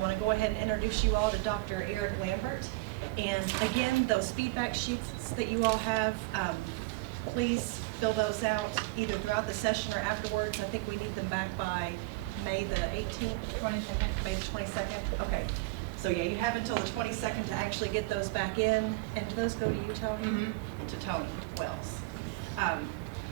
want to go ahead and introduce you all to Dr. Eric Lambert. And again, those feedback sheets that you all have, please fill those out either throughout the session or afterwards. I think we need them back by May the 18th, 22nd, May the 22nd. Okay. So yeah, you have until the 22nd to actually get those back in. And do those go to you, Tony? Mm-hmm. To Tony Wells.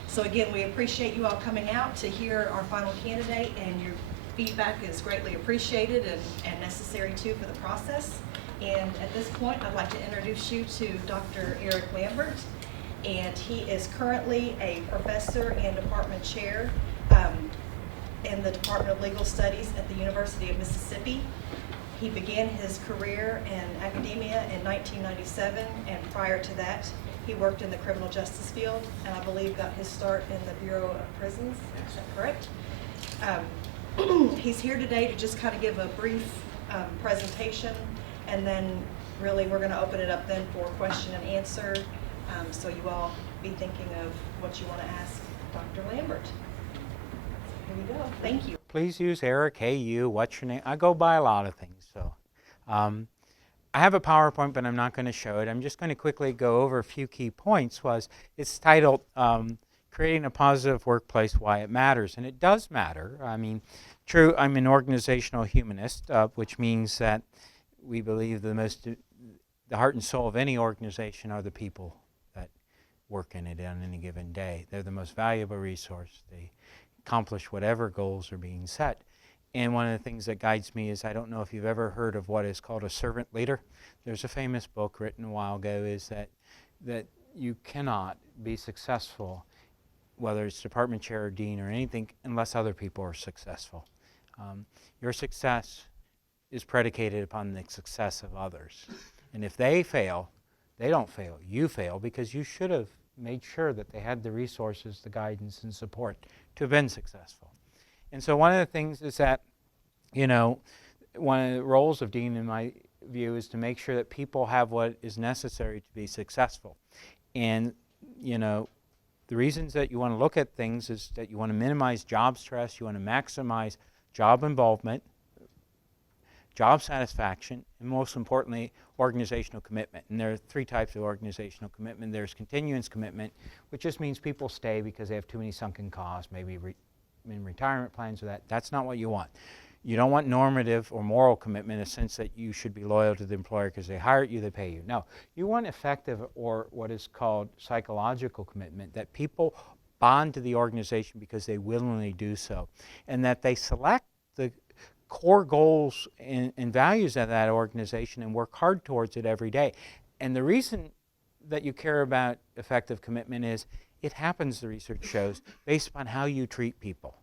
So again, we appreciate you all coming out to hear our final candidate, and your feedback is greatly appreciated and necessary too for the process. And at this point, I'd like to introduce you to Dr. Eric Lambert. And he is currently a professor and department chair in the Department of Legal Studies at the University of Mississippi. He began his career in academia in 1997, and prior to that, he worked in the criminal justice field, and I believe got his start in the Bureau of Prisons. Is that correct? He's here today to just kind of give a brief presentation, and then really we're going to open it up then for question and answer. So you all be thinking of what you want to ask Dr. Lambert. Here we go. Thank you. Please use Eric, hey you, what's your name? I go by a lot of things. So I have a PowerPoint, but I'm not going to show it. I'm just going to quickly go over a few key points. It's titled Creating a Positive Workplace, Why It Matters. And it does matter. I mean, true, I'm an organizational humanist, which means that we believe the heart and soul of any organization are the people that work in it on any given day. They're the most valuable resource. They accomplish whatever goals are being set. And one of the things that guides me is, I don't know if you've ever heard of what is called a servant leader. There's a famous book written a while ago, is that you cannot be successful, whether it's department chair or dean or anything, unless other people are successful. Your success is predicated upon the success of others. And if they fail, they don't fail. You fail because you should have made sure that they had the resources, the guidance, and support to have been successful. And so one of the things is that, one of the roles of dean in my view is to make sure that people have what is necessary to be successful. And, the reasons that you want to look at things is that you want to minimize job stress, you want to maximize job involvement, job satisfaction, and most importantly, organizational commitment. And there are three types of organizational commitment. There's continuance commitment, which just means people stay because they have too many sunken costs, maybe in retirement plans or that. That's not what you want. You don't want normative or moral commitment in a sense that you should be loyal to the employer because they hired you, they pay you. No, you want effective, or what is called psychological commitment, that people bond to the organization because they willingly do so, and that they select the core goals and values of that organization and work hard towards it every day. And the reason that you care about effective commitment is it happens, the research shows, based upon how you treat people.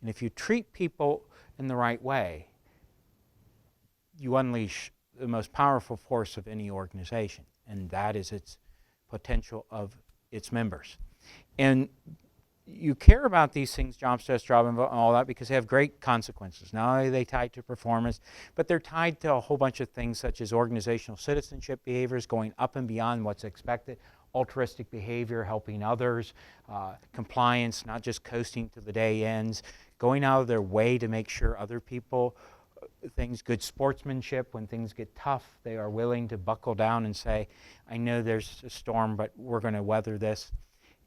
And if you treat people in the right way, you unleash the most powerful force of any organization, and that is its potential of its members. And you care about these things, job stress, job involvement, all that, because they have great consequences. Not only are they tied to performance, but they're tied to a whole bunch of things such as organizational citizenship behaviors, going up and beyond what's expected, altruistic behavior, helping others, compliance, not just coasting till the day ends, going out of their way to make sure other people, good sportsmanship. When things get tough, they are willing to buckle down and say, I know there's a storm, but we're going to weather this.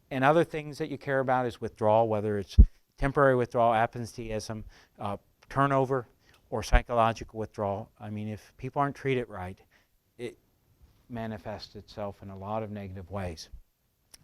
And other things that you care about is withdrawal, whether it's temporary withdrawal, absenteeism, turnover, or psychological withdrawal. I mean, if people aren't treated right, it manifests itself in a lot of negative ways.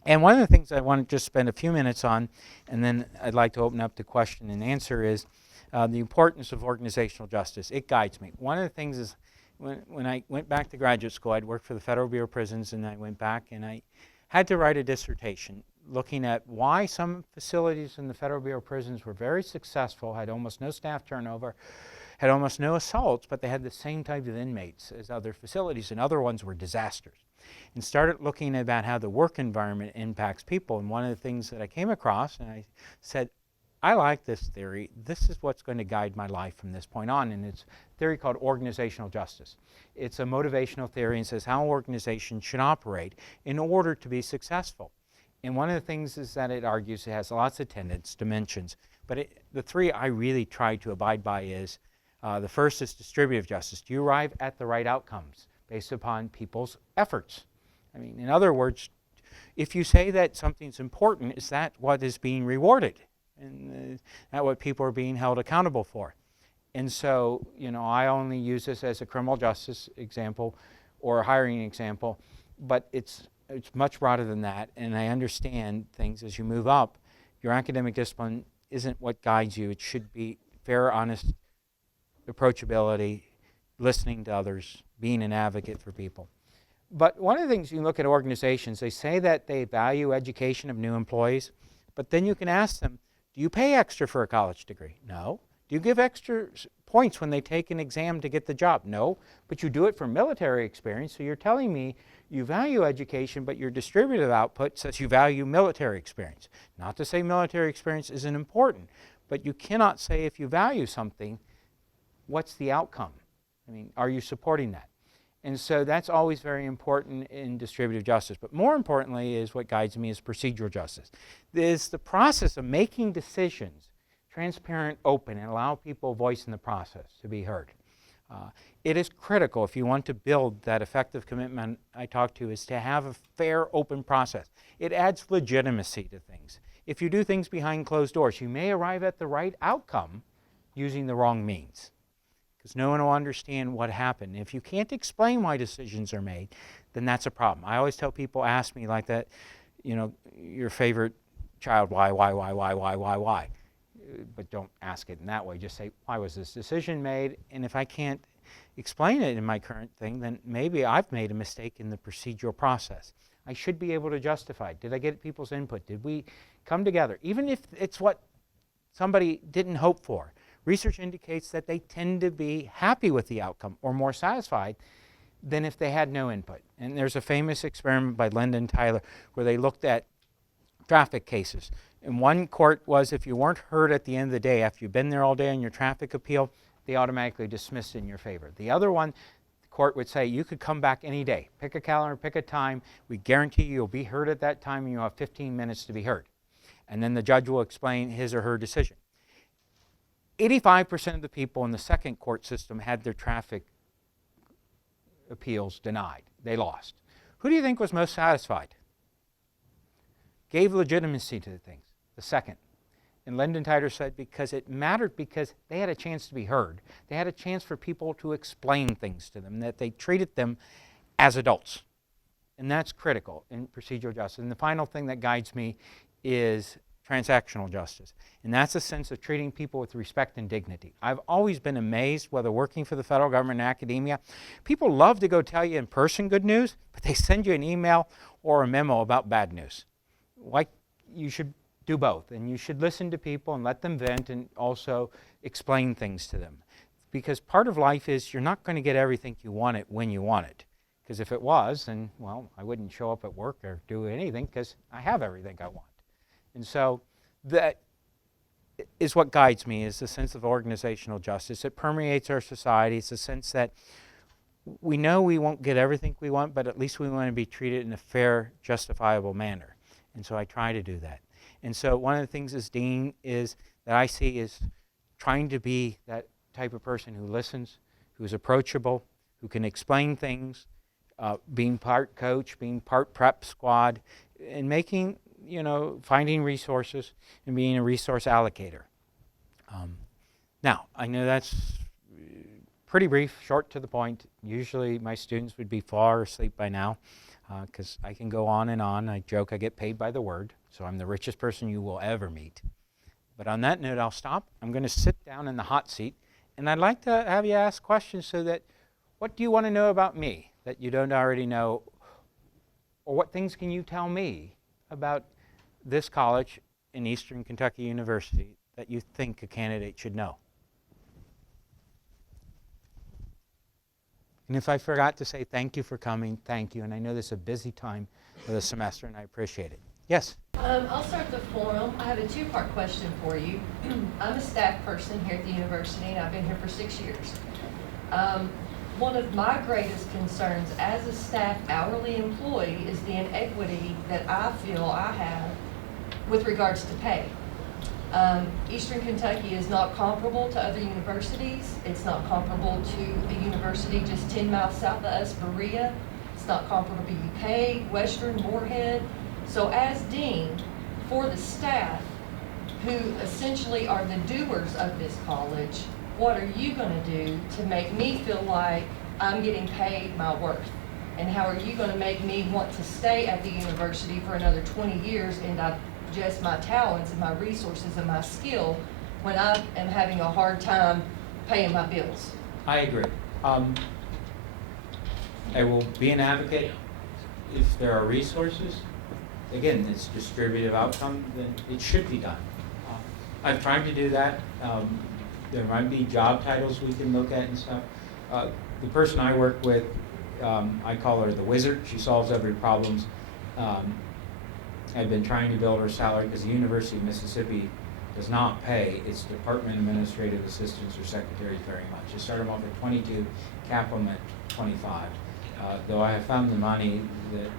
And one of the things I want to just spend a few minutes on, and then I'd like to open up to question and answer, is the importance of organizational justice. It guides me. One of the things is when I went back to graduate school, I'd worked for the Federal Bureau of Prisons, and I went back and I had to write a dissertation looking at why some facilities in the Federal Bureau of Prisons were very successful, had almost no staff turnover, had almost no assaults, but they had the same type of inmates as other facilities, and other ones were disasters. And started looking about how the work environment impacts people. And one of the things that I came across, and I said, I like this theory. This is what's going to guide my life from this point on. And it's a theory called organizational justice. It's a motivational theory and says how an organization should operate in order to be successful. And one of the things is that it argues it has lots of tenets, dimensions, but the three I really try to abide by is The first is distributive justice. Do you arrive at the right outcomes based upon people's efforts? I mean, in other words, if you say that something's important, is that what is being rewarded? And is that what people are being held accountable for? And so, I only use this as a criminal justice example or a hiring example, but it's much broader than that, and I understand things as you move up. Your academic discipline isn't what guides you. It should be fair, honest approachability, listening to others, being an advocate for people. But one of the things you look at organizations, they say that they value education of new employees, but then you can ask them, do you pay extra for a college degree? No. Do you give extra points when they take an exam to get the job? No. But you do it for military experience, so you're telling me you value education, but your distributive output says you value military experience. Not to say military experience isn't important, but you cannot say if you value something, what's the outcome? I mean, are you supporting that? And so that's always very important in distributive justice. But more importantly is what guides me is procedural justice. Is the process of making decisions transparent, open, and allow people a voice in the process to be heard. It is critical if you want to build that effective commitment I talked to is to have a fair, open process. It adds legitimacy to things. If you do things behind closed doors, you may arrive at the right outcome using the wrong means, because no one will understand what happened. If you can't explain why decisions are made, then that's a problem. I always tell people, ask me like that, your favorite child, why? But don't ask it in that way. Just say, why was this decision made? And if I can't explain it in my current thing, then maybe I've made a mistake in the procedural process. I should be able to justify. Did I get people's input? Did we come together? Even if it's what somebody didn't hope for. Research indicates that they tend to be happy with the outcome or more satisfied than if they had no input. And there's a famous experiment by Linda and Tyler where they looked at traffic cases. And one court was if you weren't heard at the end of the day, after you've been there all day on your traffic appeal, they automatically dismissed it in your favor. The other one, the court would say you could come back any day. Pick a calendar, pick a time. We guarantee you'll be heard at that time and you'll have 15 minutes to be heard. And then the judge will explain his or her decision. 85% of the people in the second court system had their traffic appeals denied. They lost. Who do you think was most satisfied? Gave legitimacy to the things. The second. And Lyndon Tyler said because it mattered because they had a chance to be heard. They had a chance for people to explain things to them, that they treated them as adults. And that's critical in procedural justice. And the final thing that guides me is transactional justice. And that's a sense of treating people with respect and dignity. I've always been amazed, whether working for the federal government or academia, people love to go tell you in person good news, but they send you an email or a memo about bad news. Like, you should do both, and you should listen to people and let them vent and also explain things to them. Because part of life is you're not going to get everything you want it when you want it. Because if it was, then, well, I wouldn't show up at work or do anything because I have everything I want. And so that is what guides me, is the sense of organizational justice. It permeates our society. It's a sense that we know we won't get everything we want, but at least we want to be treated in a fair, justifiable manner. And so I try to do that. And so one of the things as dean is that I see is trying to be that type of person who listens, who's approachable, who can explain things, being part coach, being part prep squad, and making, finding resources and being a resource allocator. Now, I know that's pretty brief, short to the point. Usually my students would be far asleep by now because I can go on and on. I joke I get paid by the word, so I'm the richest person you will ever meet. But on that note, I'll stop. I'm going to sit down in the hot seat, and I'd like to have you ask questions so that what do you want to know about me that you don't already know, or what things can you tell me about this college in Eastern Kentucky University that you think a candidate should know? And if I forgot to say thank you for coming, thank you. And I know this is a busy time of the semester, and I appreciate it. Yes? I'll start the forum. I have a two-part question for you. I'm a staff person here at the university, and I've been here for 6 years. One of my greatest concerns as a staff hourly employee is the inequity that I feel I have with regards to pay. Eastern Kentucky is not comparable to other universities. It's not comparable to a university just 10 miles south of us, Berea. It's not comparable to UK, Western, Moorhead. So as dean, for the staff, who essentially are the doers of this college, what are you going to do to make me feel like I'm getting paid my worth? And how are you going to make me want to stay at the university for another 20 years and digest my talents and my resources and my skill when I am having a hard time paying my bills? I agree. I will be an advocate if there are resources. Again, it's distributive outcome, then it should be done. I've tried to do that. There might be job titles we can look at and stuff. The person I work with, I call her the wizard. She solves every problem. I've been trying to build her salary because the University of Mississippi does not pay its department administrative assistants or secretaries very much. You start them off at 22, cap them at 25. Though I have found the money that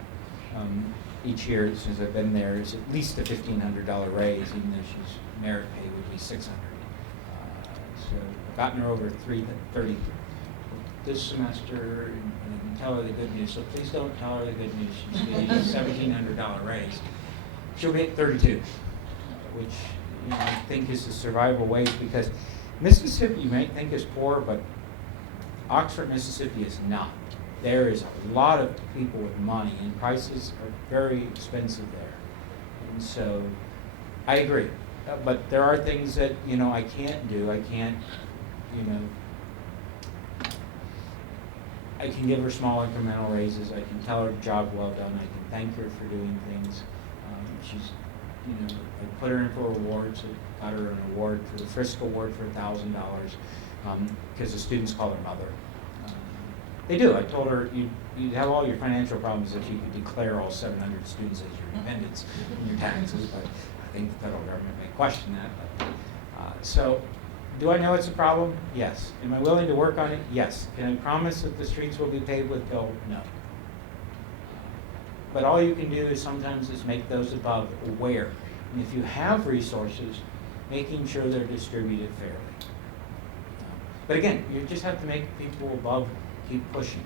each year since I've been there is at least a $1,500 raise, even though she's merit pay would be $600. So I've gotten her over 330 this semester, and I can tell her the good news. So please don't tell her the good news. She's getting a $1,700 raise. She'll get 32, which I think is a survival wage, because Mississippi you might think is poor, but Oxford, Mississippi is not. There is a lot of people with money, and prices are very expensive there. And so I agree. But there are things that, I can't do. I can't, I can give her small incremental raises. I can tell her job well done. I can thank her for doing things. She's, I put her in for awards. I got her an award for the Frisk Award for $1,000 because the students call her mother. They do. I told her you'd have all your financial problems if you could declare all 700 students as your dependents in your taxes, but I think the federal government may question that. So, do I know it's a problem? Yes. Am I willing to work on it? Yes. Can I promise that the streets will be paved with gold? No. But all you can do is sometimes make those above aware. And if you have resources, making sure they're distributed fairly. But again, you just have to make people above keep pushing.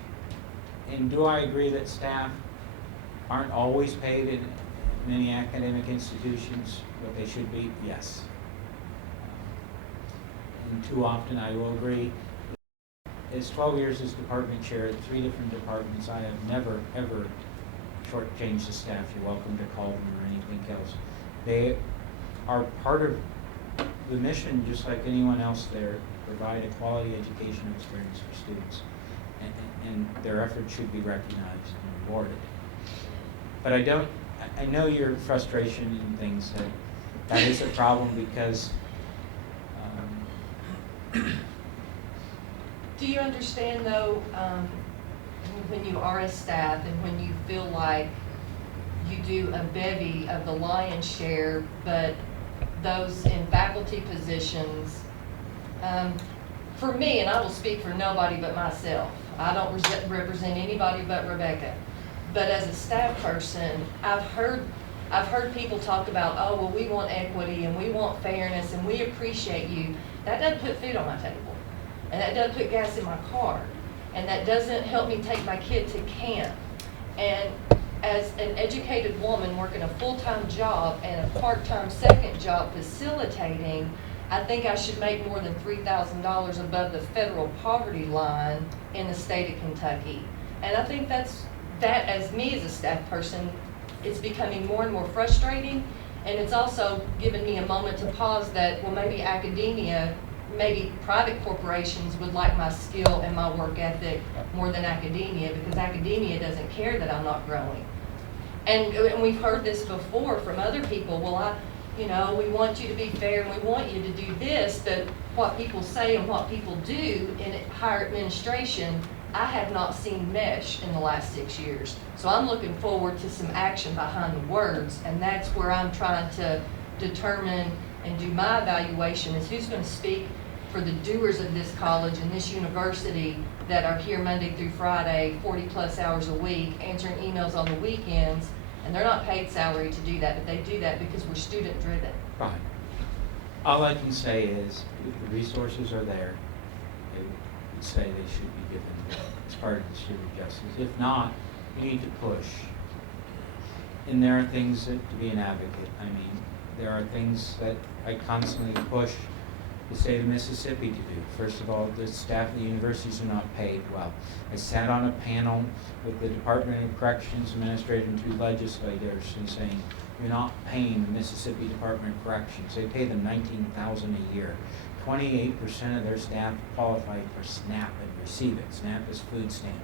And do I agree that staff aren't always paid in many academic institutions what they should be? Yes. And too often I will agree. As 12 years as department chair at 3 different departments, I have never, ever shortchanged the staff. You're welcome to call them or anything else. They are part of the mission, just like anyone else there, provide a quality educational experience for students. And their efforts should be recognized and rewarded. But I know your frustration and things, that is a problem because Do you understand though, when you are a staff and when you feel like you do a bevy of the lion's share, but those in faculty positions, for me, and I will speak for nobody but myself, I don't represent anybody but Rebecca, but as a staff person, I've heard people talk about, oh, well, we want equity and we want fairness and we appreciate you. That doesn't put food on my table, and that doesn't put gas in my car, and that doesn't help me take my kid to camp. And as an educated woman working a full-time job and a part-time second job facilitating, I think I should make more than $3,000 above the federal poverty line in the state of Kentucky. And I think that as me as a staff person, it's becoming more and more frustrating. And it's also given me a moment to pause that, well, maybe academia, maybe private corporations would like my skill and my work ethic more than academia, because academia doesn't care that I'm not growing. And we've heard this before from other people, well, we want you to be fair and we want you to do this, but what people say and what people do in higher administration, I have not seen mesh in the last 6 years. So I'm looking forward to some action behind the words, and that's where I'm trying to determine and do my evaluation is who's going to speak for the doers of this college and this university that are here Monday through Friday, 40 plus hours a week, answering emails on the weekends, and they're not paid salary to do that, but they do that because we're student driven. Fine. All I can say is, if the resources are there, I would say they should be given as part of distributed justice. If not, we need to push. And there are things that, to be an advocate, I mean, there are things that I constantly push the state of Mississippi to do. First of all, the staff of the universities are not paid well. I sat on a panel with the Department of Corrections Administrator and 2 legislators and saying, you're not paying the Mississippi Department of Corrections. They pay them $19,000 a year. 28% of their staff qualify for SNAP and receive it. SNAP is food stamps.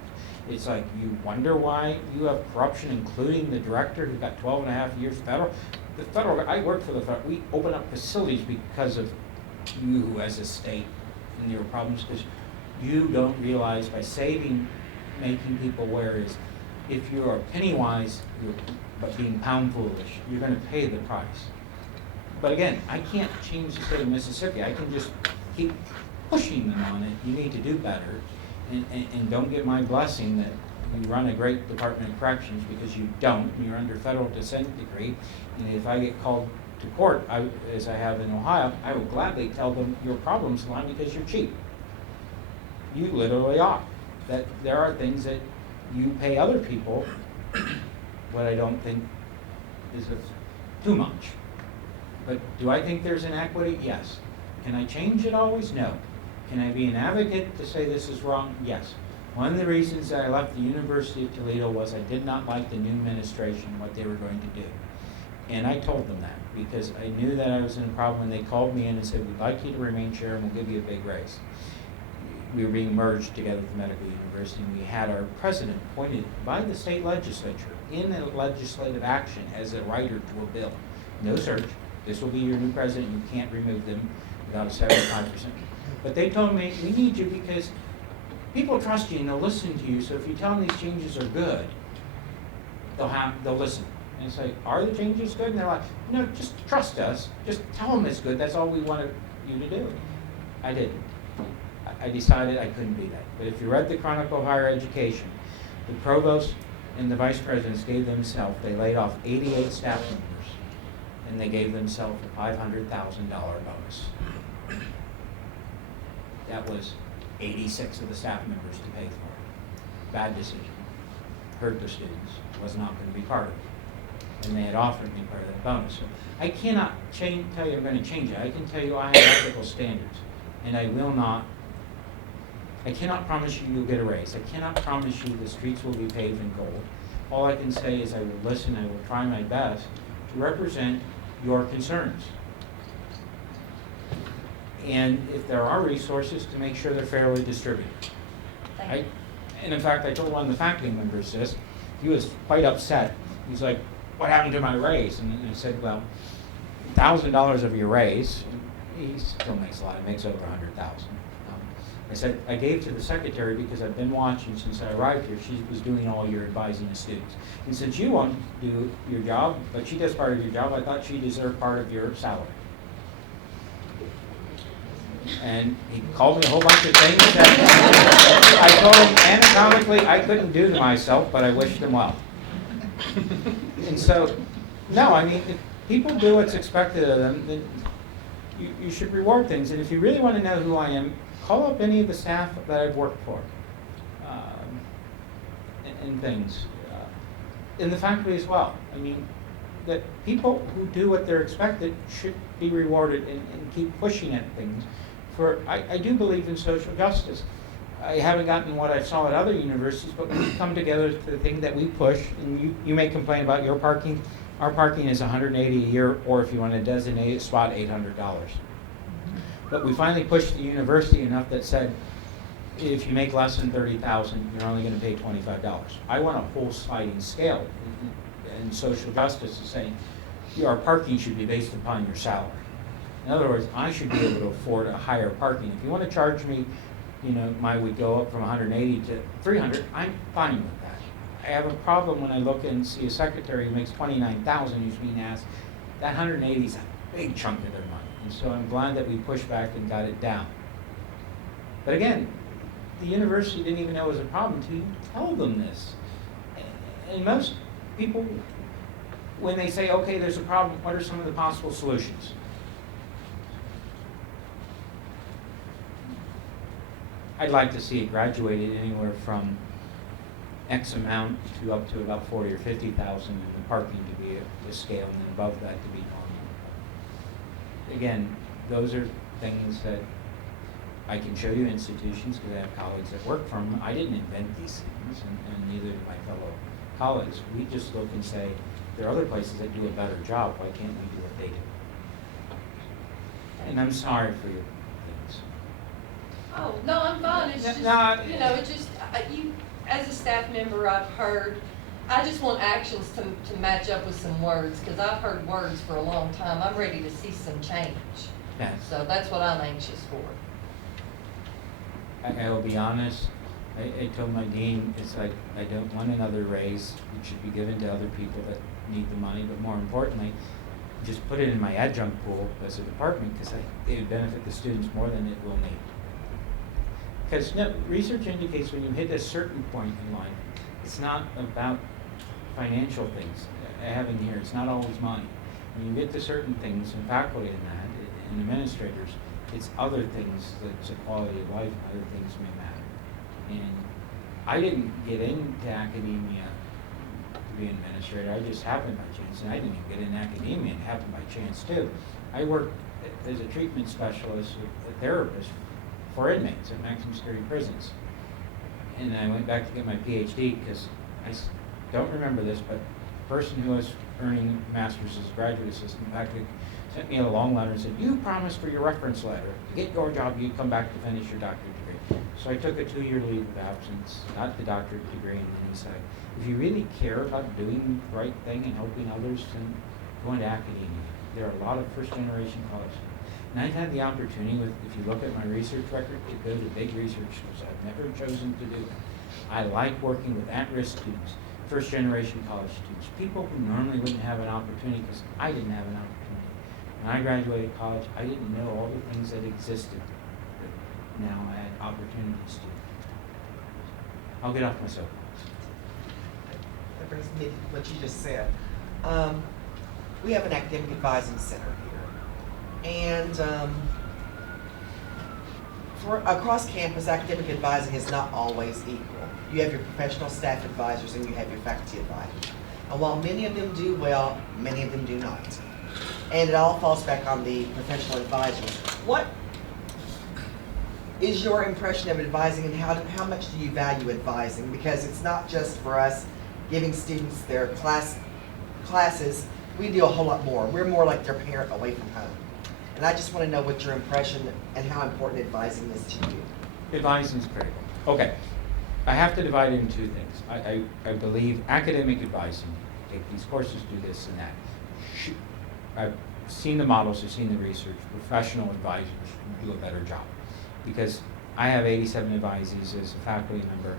It's like, you wonder why you have corruption, including the director who got 12 and a half years federal. The federal, I work for the federal, we open up facilities because of you as a state and your problems, because you don't realize by saving, making people aware is, if you are penny wise, but being pound foolish, you're going to pay the price. But again, I can't change the state of Mississippi. I can just keep pushing them on it. You need to do better, and don't get my blessing that you run a great Department of Corrections, because you don't. You're under federal consent decree, and if I get called to court, as I have in Ohio, I will gladly tell them your problem's lying because you're cheap. You literally are. That there are things that you pay other people, what I don't think is too much. But do I think there's inequity? Yes. Can I change it always? No. Can I be an advocate to say this is wrong? Yes. One of the reasons that I left the University of Toledo was I did not like the new administration, what they were going to do. And I told them that because I knew that I was in a problem, and they called me in and said, we'd like you to remain chair and we'll give you a big raise. We were being merged together with the medical university, and we had our president appointed by the state legislature in a legislative action as a writer to a bill. No search. This will be your new president. You can't remove them without a 75%. But they told me, we need you because people trust you and they'll listen to you. So if you tell them these changes are good, they'll listen. And it's like, are the changes good? And they're like, no, just trust us. Just tell them it's good. That's all we wanted you to do. I didn't. I decided I couldn't be that. But if you read the Chronicle of Higher Education, the provost and the vice presidents gave themselves, they laid off 88 staff members, and they gave themselves a $500,000 bonus. That was 86 of the staff members to pay for it. Bad decision. Hurt the students. Was not going to be part of it. And they had offered me part of that bonus. So I cannot tell you I'm going to change it. I can tell you I have ethical standards, and I will not. I cannot promise you you'll get a raise. I cannot promise you the streets will be paved in gold. All I can say is I will listen, I will try my best to represent your concerns. And if there are resources, to make sure they're fairly distributed. And in fact, I told one of the faculty members this. He was quite upset. He's like, what happened to my raise? And I said, well, $1,000 of your raise, he still makes a lot. He makes over $100,000. I said, I gave to the secretary because I've been watching since I arrived here. She was doing all your advising the students. And since you won't do your job, but she does part of your job, I thought she deserved part of your salary. And he called me a whole bunch of things that I told him anatomically I couldn't do to myself, but I wished him well. And so, no, I mean, if people do what's expected of them, then you should reward things. And if you really want to know who I am, call up any of the staff that I've worked for, and things. In the faculty as well. I mean, that people who do what they're expected should be rewarded and keep pushing at things. I do believe in social justice. I haven't gotten what I saw at other universities, but we come together to the thing that we push, and you may complain about your parking. Our parking is $180 a year, or if you want to designate a spot, $800. But we finally pushed the university enough that said, if you make less than $30,000, you're only going to pay $25. I want a whole sliding scale, and social justice is saying our parking should be based upon your salary. In other words, I should be able to afford a higher parking. If you want to charge me, my would go up from 180 to 300, I'm fine with that. I have a problem when I look and see a secretary who makes $29,000 who's being asked, that 180 is a big chunk of their money. And so I'm glad that we pushed back and got it down. But again, the university didn't even know it was a problem until you tell them this. And most people, when they say, okay, there's a problem, what are some of the possible solutions? I'd like to see it graduated anywhere from X amount to up to about 40 or 50,000, and the parking to be a scale, and then above that to be normal. Again, those are things that I can show you institutions, because I have colleagues that work from them. I didn't invent these things, and neither did my fellow colleagues. We just look and say, there are other places that do a better job. Why can't we do what they do? And I'm sorry for your things. Oh, no, I'm fine, it's No, just, no, you know, it just, you, as a staff member, I've heard, I just want actions to match up with some words, because I've heard words for a long time. I'm ready to see some change. Yes. So that's what I'm anxious for. I will be honest, I told my dean, it's like, I don't want another raise. It should be given to other people that need the money, but more importantly, just put it in my adjunct pool as a department, because it would benefit the students more than it will need. Because research indicates when you hit a certain point in life, it's not about financial things. I have in here, it's not always money. When you get to certain things, and faculty in that, and administrators, it's other things that's a quality of life, and other things may matter. And I didn't get into academia to be an administrator. I just happened by chance, and I didn't even get into academia. It happened by chance too. I worked as a treatment specialist, a therapist for inmates at maximum security prisons. And I went back to get my PhD because don't remember this, but the person who was earning a master's as a graduate assistant faculty sent me a long letter and said, you promised for your reference letter, to get your job, you'd come back to finish your doctorate degree. So I took a 2-year leave of absence, got the doctorate degree, and then he said, if you really care about doing the right thing and helping others, then go into academia. There are a lot of first-generation college students. And I've had the opportunity, if you look at my research record, to go to big research schools. I've never chosen to do it. I like working with at-risk students, first-generation college students, people who normally wouldn't have an opportunity because I didn't have an opportunity. When I graduated college, I didn't know all the things that existed that now I had opportunities to. I'll get off my soapbox. That brings me to what you just said. We have an academic advising center here. And for across campus, academic advising is not always equal. You have your professional staff advisors and you have your faculty advisors. And while many of them do well, many of them do not. And it all falls back on the professional advisors. What is your impression of advising, and how much do you value advising? Because it's not just for us giving students their classes. We do a whole lot more. We're more like their parent away from home. And I just want to know what your impression and how important advising is to you. Advising is critical. Okay, I have to divide it into two things. I believe academic advising, take these courses, do this and that. I've seen the models, I've seen the research. Professional advisors do a better job. Because I have 87 advisees as a faculty member.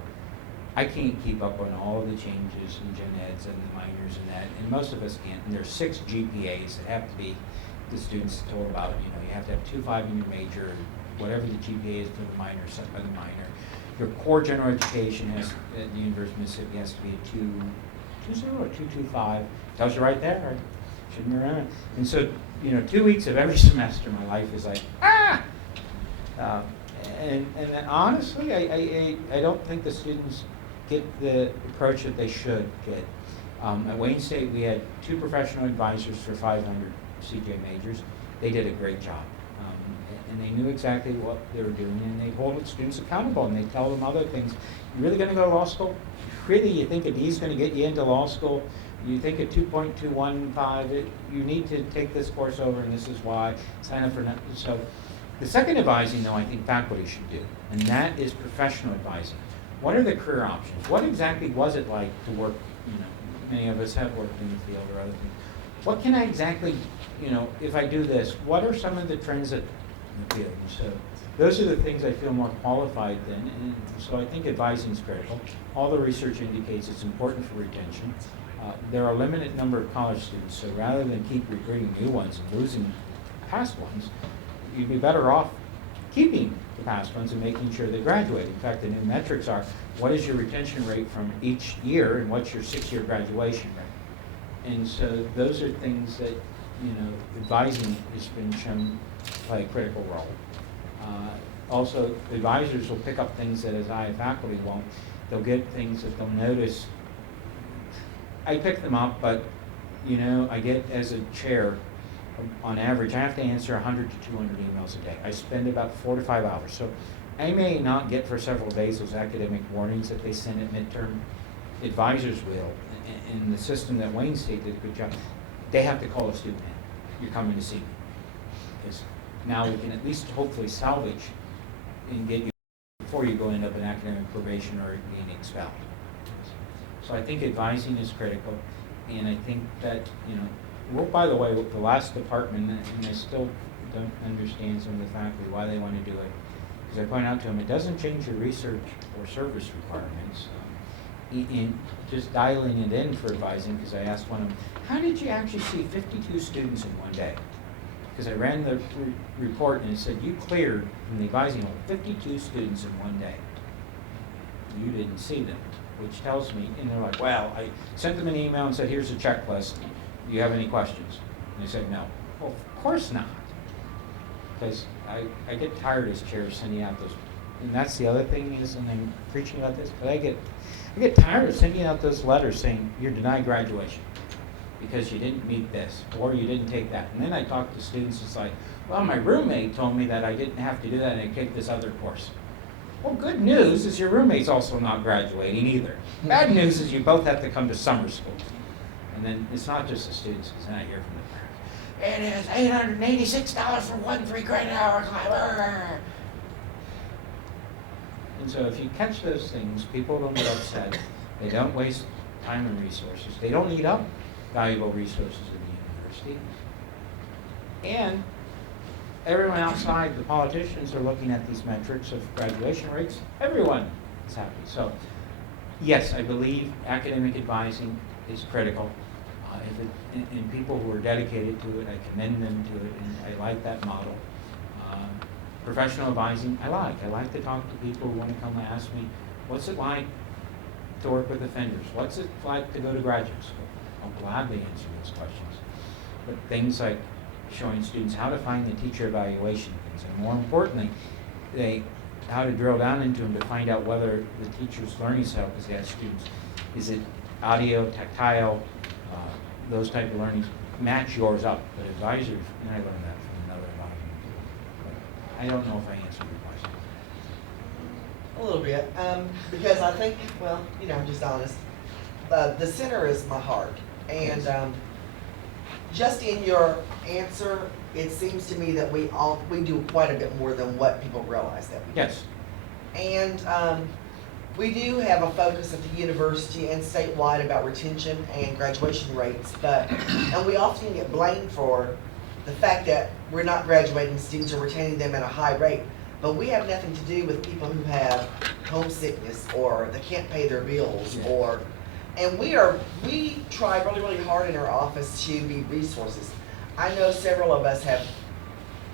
I can't keep up on all of the changes in gen eds and the minors and that, and most of us can't. And there's 6 GPAs that have to be, the students told about, you have to have 2.5 in your major, whatever the GPA is for the minor, set by the minor. Your core general education has, at the University of Mississippi, has to be a 2.0 or 2.25. Tells you right there. I shouldn't remember. And so, 2 weeks of every semester, my life is like, and honestly, I don't think the students get the approach that they should get. At Wayne State, we had 2 professional advisors for 500 CJ majors. They did a great job. And they knew exactly what they were doing, and they hold students accountable, and they tell them other things. You really going to go to law school? Really, you think a D is going to get you into law school? You think a 2.215, you need to take this course over, and this is why. Sign up for that. So the second advising, though, I think faculty should do, and that is professional advising. What are the career options? What exactly was it like to work, many of us have worked in the field or other things. What can I exactly, if I do this, what are some of the trends that in the field? So those are the things I feel more qualified than, and so I think advising is critical. All the research indicates it's important for retention. There are a limited number of college students, so rather than keep recruiting new ones and losing past ones, you'd be better off keeping the past ones and making sure they graduate. In fact, the new metrics are, what is your retention rate from each year and what's your 6-year graduation rate? And so those are things that, advising has been shown to play a critical role. also advisors will pick up things that as I faculty won't. They'll get things that they'll notice. I pick them up, but you know, I get as a chair, on average, I have to answer 100 to 200 emails a day. I spend about 4 to 5 hours. So I may not get for several days those academic warnings that they send at midterm. Advisors will. In the system that Wayne State did a good job, they have to call a student in. You're coming to see me. Because now we can at least hopefully salvage and get you before you go end up in academic probation or being expelled. So I think advising is critical, and I think that, you know, well, by the way, with the last department, and I still don't understand some of the faculty why they want to do it, because I point out to them, it doesn't change your research or service requirements. In just dialing it in for advising, because I asked one of them, how did you actually see 52 students in one day? Because I ran the report and it said you cleared from the advising hall 52 students in one day. You didn't see them, which tells me, and they're like, well, I sent them an email and said, here's a checklist. Do you have any questions? And they said, no. Well, of course not. Because I get tired as chair sending out those, and that's the other thing is, and I'm preaching about this, but I get tired of sending out those letters saying you're denied graduation because you didn't meet this or you didn't take that. And then I talk to students, it's like, well, my roommate told me that I didn't have to do that and I take this other course. Well, good news is your roommate's also not graduating either. Bad news is you both have to come to summer school. And then it's not just the students, because then I hear from the parents, it is $886 for 1 3-credit hour class. And so if you catch those things, people don't get upset. They don't waste time and resources. They don't eat up valuable resources of the university. And everyone outside, the politicians, are looking at these metrics of graduation rates. Everyone is happy. So yes, I believe academic advising is critical. And people who are dedicated to it, I commend them to it, and I like that model. Professional advising, I like to talk to people who want to come and ask me, what's it like to work with offenders? What's it like to go to graduate school? I'll gladly answer those questions. But things like showing students how to find the teacher evaluation things, and more importantly, how to drill down into them to find out whether the teacher's learning style, because they have students, is it audio, tactile, those type of learnings, match yours up. But advisors, and I learned that from another advisor. But I don't know if I answered your question. A little bit, because I think, well, you know, I'm just honest. The center is my heart, and just in your answer, it seems to me that we do quite a bit more than what people realize that we do. Yes. And we do have a focus at the university and statewide about retention and graduation rates, and we often get blamed for the fact that we're not graduating students or retaining them at a high rate. But we have nothing to do with people who have homesickness or they can't pay their bills, Yeah. And we try really, really hard in our office to be resources. I know several of us have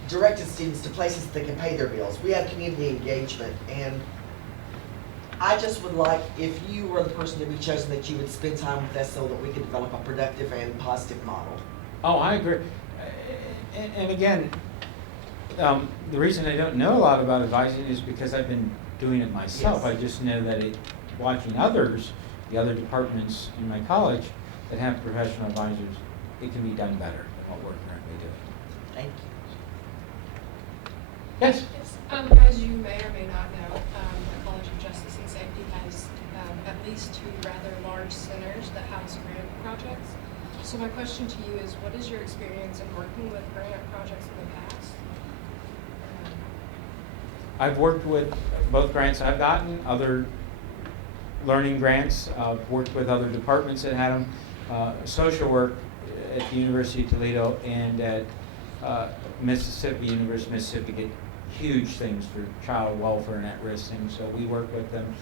directed students to places that they can pay their bills. We have community engagement, and I just would like, if you were the person to be chosen, that you would spend time with us so that we could develop a productive and positive model. Oh, I agree. And again, the reason I don't know a lot about advising is because I've been doing it myself. Yes. I just know that watching others, the other departments in my college that have professional advisors, it can be done better than what we're currently doing. Thank you. Yes? As you may or may not know, the College of Justice and Safety has at least 2 rather large centers that house grant projects. So my question to you is, what is your experience in working with grant projects in the past? I've worked with both grants I've gotten, other learning grants. I've worked with other departments that had them. Social work at the University of Toledo and at University of Mississippi get huge things for child welfare and at-risk things, so we work with them.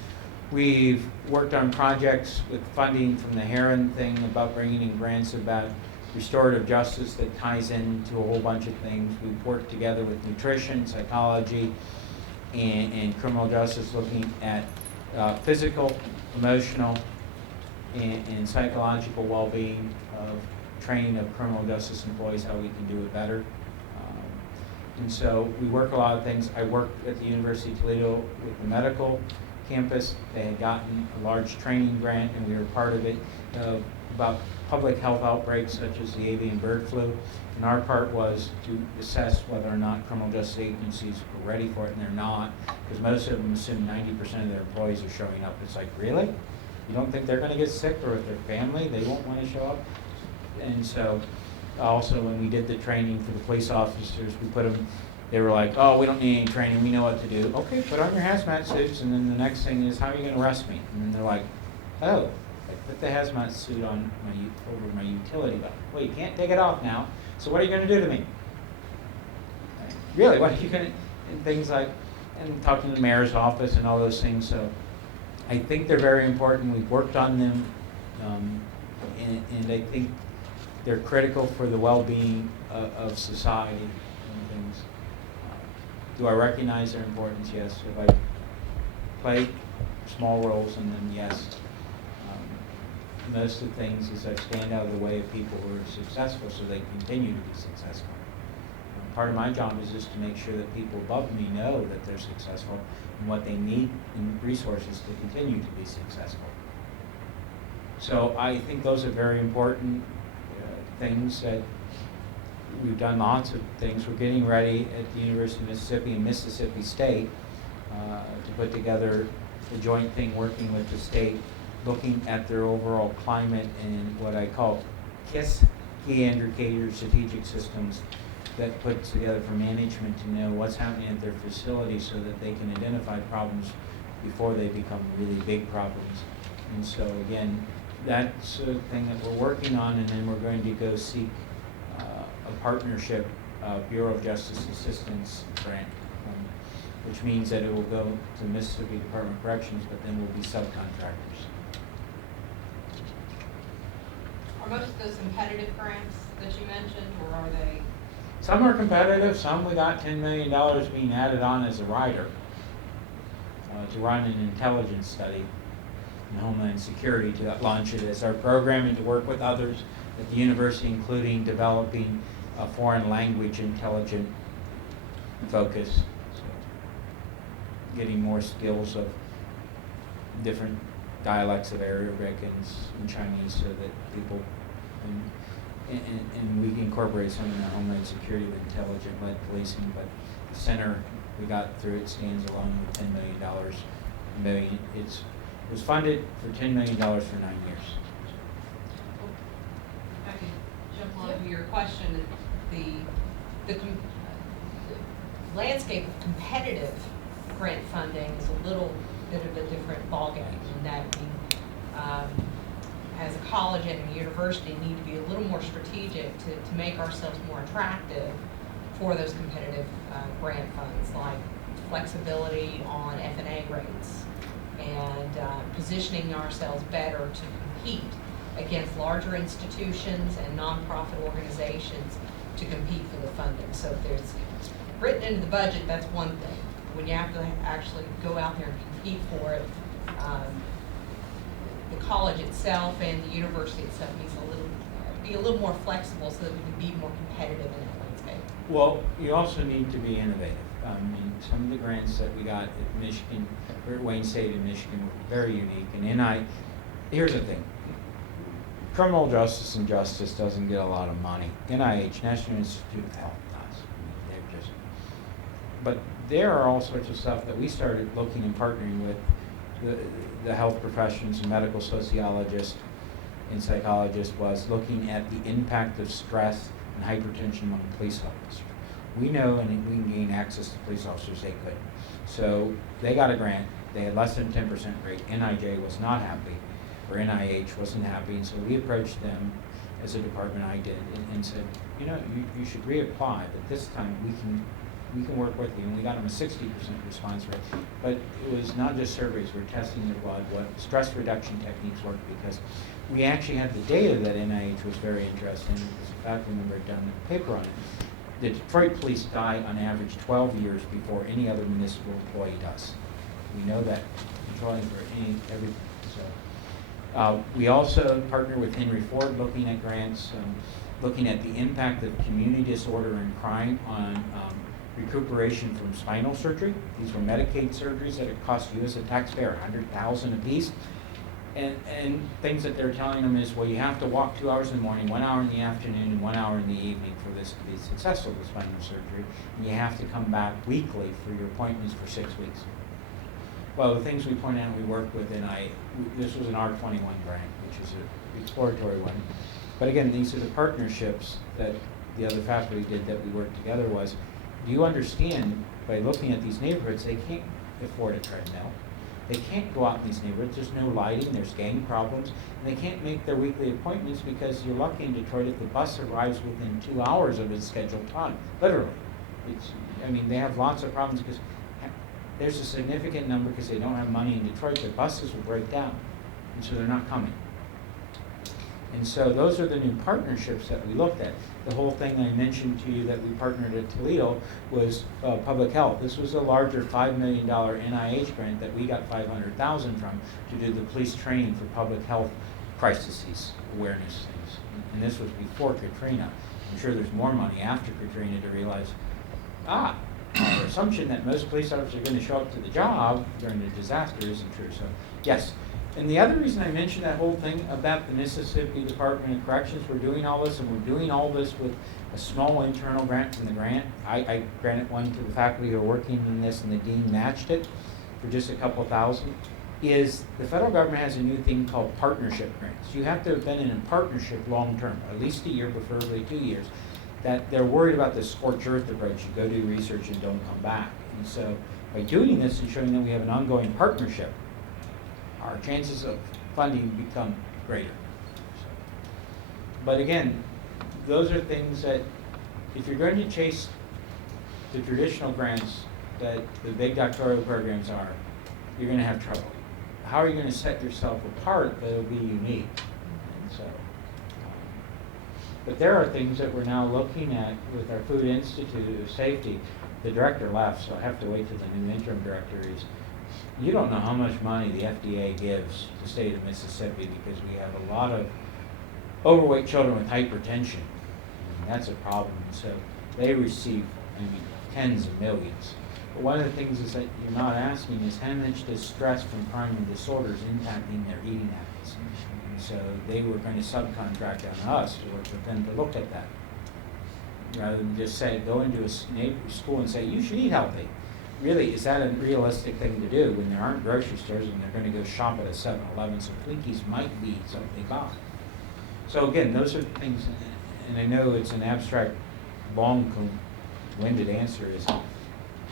We've worked on projects with funding from the Heron thing about bringing in grants about restorative justice that ties into a whole bunch of things. We've worked together with nutrition, psychology, and criminal justice, looking at physical, emotional, and psychological well-being of training of criminal justice employees, how we can do it better. And so we work a lot of things. I worked at the University of Toledo with the medical campus. They had gotten a large training grant, and we were part of it, about public health outbreaks such as the avian bird flu. And our part was to assess whether or not criminal justice agencies were ready for it, and they're not, because most of them assume 90% of their employees are showing up. It's like, really? You don't think they're going to get sick, or if their family, they won't want to show up? And so also when we did the training for the police officers, we put them, they were like, oh, we don't need any training, we know what to do. Okay, put on your hazmat suits, and then the next thing is, how are you going to arrest me? And then they're like, oh, I put the hazmat suit on over my utility belt. Well, you can't take it off now, so what are you going to do to me? Really, what are you going to, and things like, and talking to the mayor's office and all those things. So I think they're very important. We've worked on them, and I think they're critical for the well-being of society and things. Do I recognize their importance? Yes. If I play small roles in them, yes. Most of the things is I stand out of the way of people who are successful so they continue to be successful. Part of my job is just to make sure that people above me know that they're successful and what they need in resources to continue to be successful. So I think those are very important things that we've done lots of things. We're getting ready at the University of Mississippi and Mississippi State to put together a joint thing working with the state, looking at their overall climate and what I call KISS, key indicator strategic systems, that puts together for management to know what's happening at their facility so that they can identify problems before they become really big problems. And so again, that's a thing that we're working on, and then we're going to go seek a partnership, Bureau of Justice Assistance grant, which means that it will go to Mississippi Department of Corrections, but then we'll be subcontractors. Are most of those competitive grants that you mentioned, or are they? Some are competitive, some we got $10 million being added on as a rider to run an intelligence study in Homeland Security, to launch it as our program and to work with others at the university, including developing a foreign language intelligent focus. So getting more skills of different dialects of Arabic and Chinese so that people, and we incorporate some in the Homeland Security with intelligent-led policing, but the center we got through it stands alone with $10 million. It was funded for $10 million for 9 years. If I could jump on to your question, the landscape of competitive grant funding is a little bit of a different ballgame in that we, as a college and a university, need to be a little more strategic to make ourselves more attractive for those competitive grant funds, like flexibility on F&A rates and positioning ourselves better to compete against larger institutions and nonprofit organizations to compete for the funding. So if there's written into the budget, that's one thing. When you have to actually go out there and compete for it, the college itself and the university itself needs be a little more flexible so that we can be more competitive in that landscape. Well, you also need to be innovative. I mean, some of the grants that we got at Michigan, or at Wayne State in Michigan, were very unique. And here's the thing. Criminal justice and justice doesn't get a lot of money. NIH, National Institute of Health, does. I mean, but there are all sorts of stuff that we started looking and partnering with the health professions and medical sociologists and psychologists, was looking at the impact of stress and hypertension among police officers. We know, and we can gain access to police officers they couldn't. So they got a grant. They had less than 10% rate. NIJ was not happy, or NIH wasn't happy, and so we approached them as a department, I did, and said, you know, you should reapply, but this time we can work with you. And we got them a 60% response rate. But it was not just surveys, we're testing their blood, what stress reduction techniques work, because we actually had the data that NIH was very interested in, because a faculty member had done a paper on it. The Detroit police die on average 12 years before any other municipal employee does. We know that, controlling for everything. So we also partner with Henry Ford, looking at grants, looking at the impact of community disorder and crime on recuperation from spinal surgery. These were Medicaid surgeries that it cost you as a taxpayer $100,000 apiece. And things that they're telling them is, well, you have to walk 2 hours in the morning, 1 hour in the afternoon, and 1 hour in the evening for this to be successful with spinal surgery. And you have to come back weekly for your appointments for 6 weeks. Well, the things we point out, we work with, and this was an R21 grant, which is an exploratory one. But again, these are the partnerships that the other faculty did that we worked together was, do you understand, by looking at these neighborhoods, they can't afford a treadmill. They can't go out in these neighborhoods. There's no lighting, there's gang problems, and they can't make their weekly appointments because you're lucky in Detroit if the bus arrives within 2 hours of its scheduled time, literally. They have lots of problems because there's a significant number because they don't have money in Detroit. Their buses will break down, and so they're not coming. And so those are the new partnerships that we looked at. The whole thing I mentioned to you that we partnered at Toledo was public health. This was a larger $5 million NIH grant that we got $500,000 from to do the police training for public health crises, awareness things. And this was before Katrina. I'm sure there's more money after Katrina to realize, our assumption that most police officers are going to show up to the job during a disaster isn't true. So, yes. And the other reason I mentioned that whole thing about the Mississippi Department of Corrections, we're doing all this, and we're doing all this with a small internal grant from the grant. I granted one to the faculty who are working in this, and the dean matched it for just a couple thousand, is the federal government has a new thing called partnership grants. You have to have been in a partnership long term, at least a year, preferably 2 years, that they're worried about this scorched earth approach. You go do research and don't come back. And so by doing this and showing that we have an ongoing partnership, our chances of funding become greater. So, but again, those are things that if you're going to chase the traditional grants that the big doctoral programs are, you're going to have trouble. How are you going to set yourself apart that will be unique? And so, but there are things that we're now looking at with our Food Institute of Safety. The director left, so I have to wait till the new interim director is. You don't know how much money the FDA gives the state of Mississippi because we have a lot of overweight children with hypertension. That's a problem. So they receive tens of millions. But one of the things is that you're not asking is how much does stress from primary disorders impacting their eating habits? And so they were going to subcontract on us to work with them to look at that. Rather than just say, go into a neighborhood school and say, you should eat healthy. Really, is that a realistic thing to do when there aren't grocery stores and they're going to go shop at a 7-Eleven? So Twinkies might be something they buy. So again, those are things, and I know it's an abstract, long-winded answer is,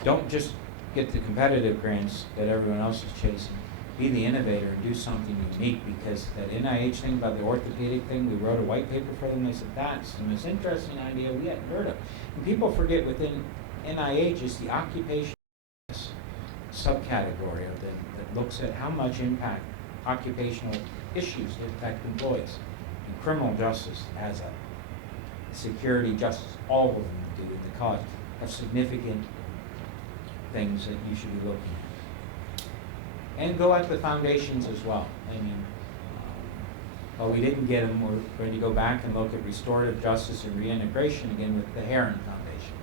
don't just get the competitive grants that everyone else is chasing. Be the innovator and do something unique, because that NIH thing about the orthopedic thing, we wrote a white paper for them. They said, that's the most interesting idea we hadn't heard of. And people forget within NIH is the occupation subcategory of them that looks at how much impact occupational issues affect employees. And criminal justice has a security justice, all of them do in the college, have significant things that you should be looking at. And go at the foundations as well. Well, we didn't get them, we're going to go back and look at restorative justice and reintegration again with the Heron Foundation.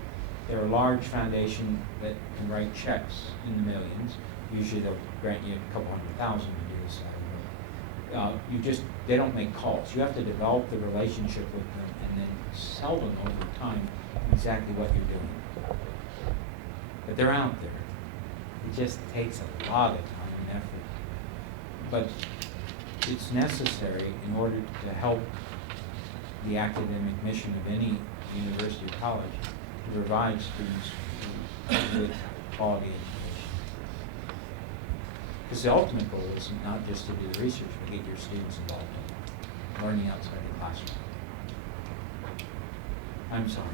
They're a large foundation that can write checks in the millions. Usually they'll grant you a couple $100,000 to do this. They don't make calls. You have to develop the relationship with them and then sell them over time exactly what you're doing. But they're out there. It just takes a lot of time and effort. But it's necessary in order to help the academic mission of any university or college to provide students with quality education. Because the ultimate goal is not just to do the research, but get your students involved in learning outside the classroom. I'm sorry.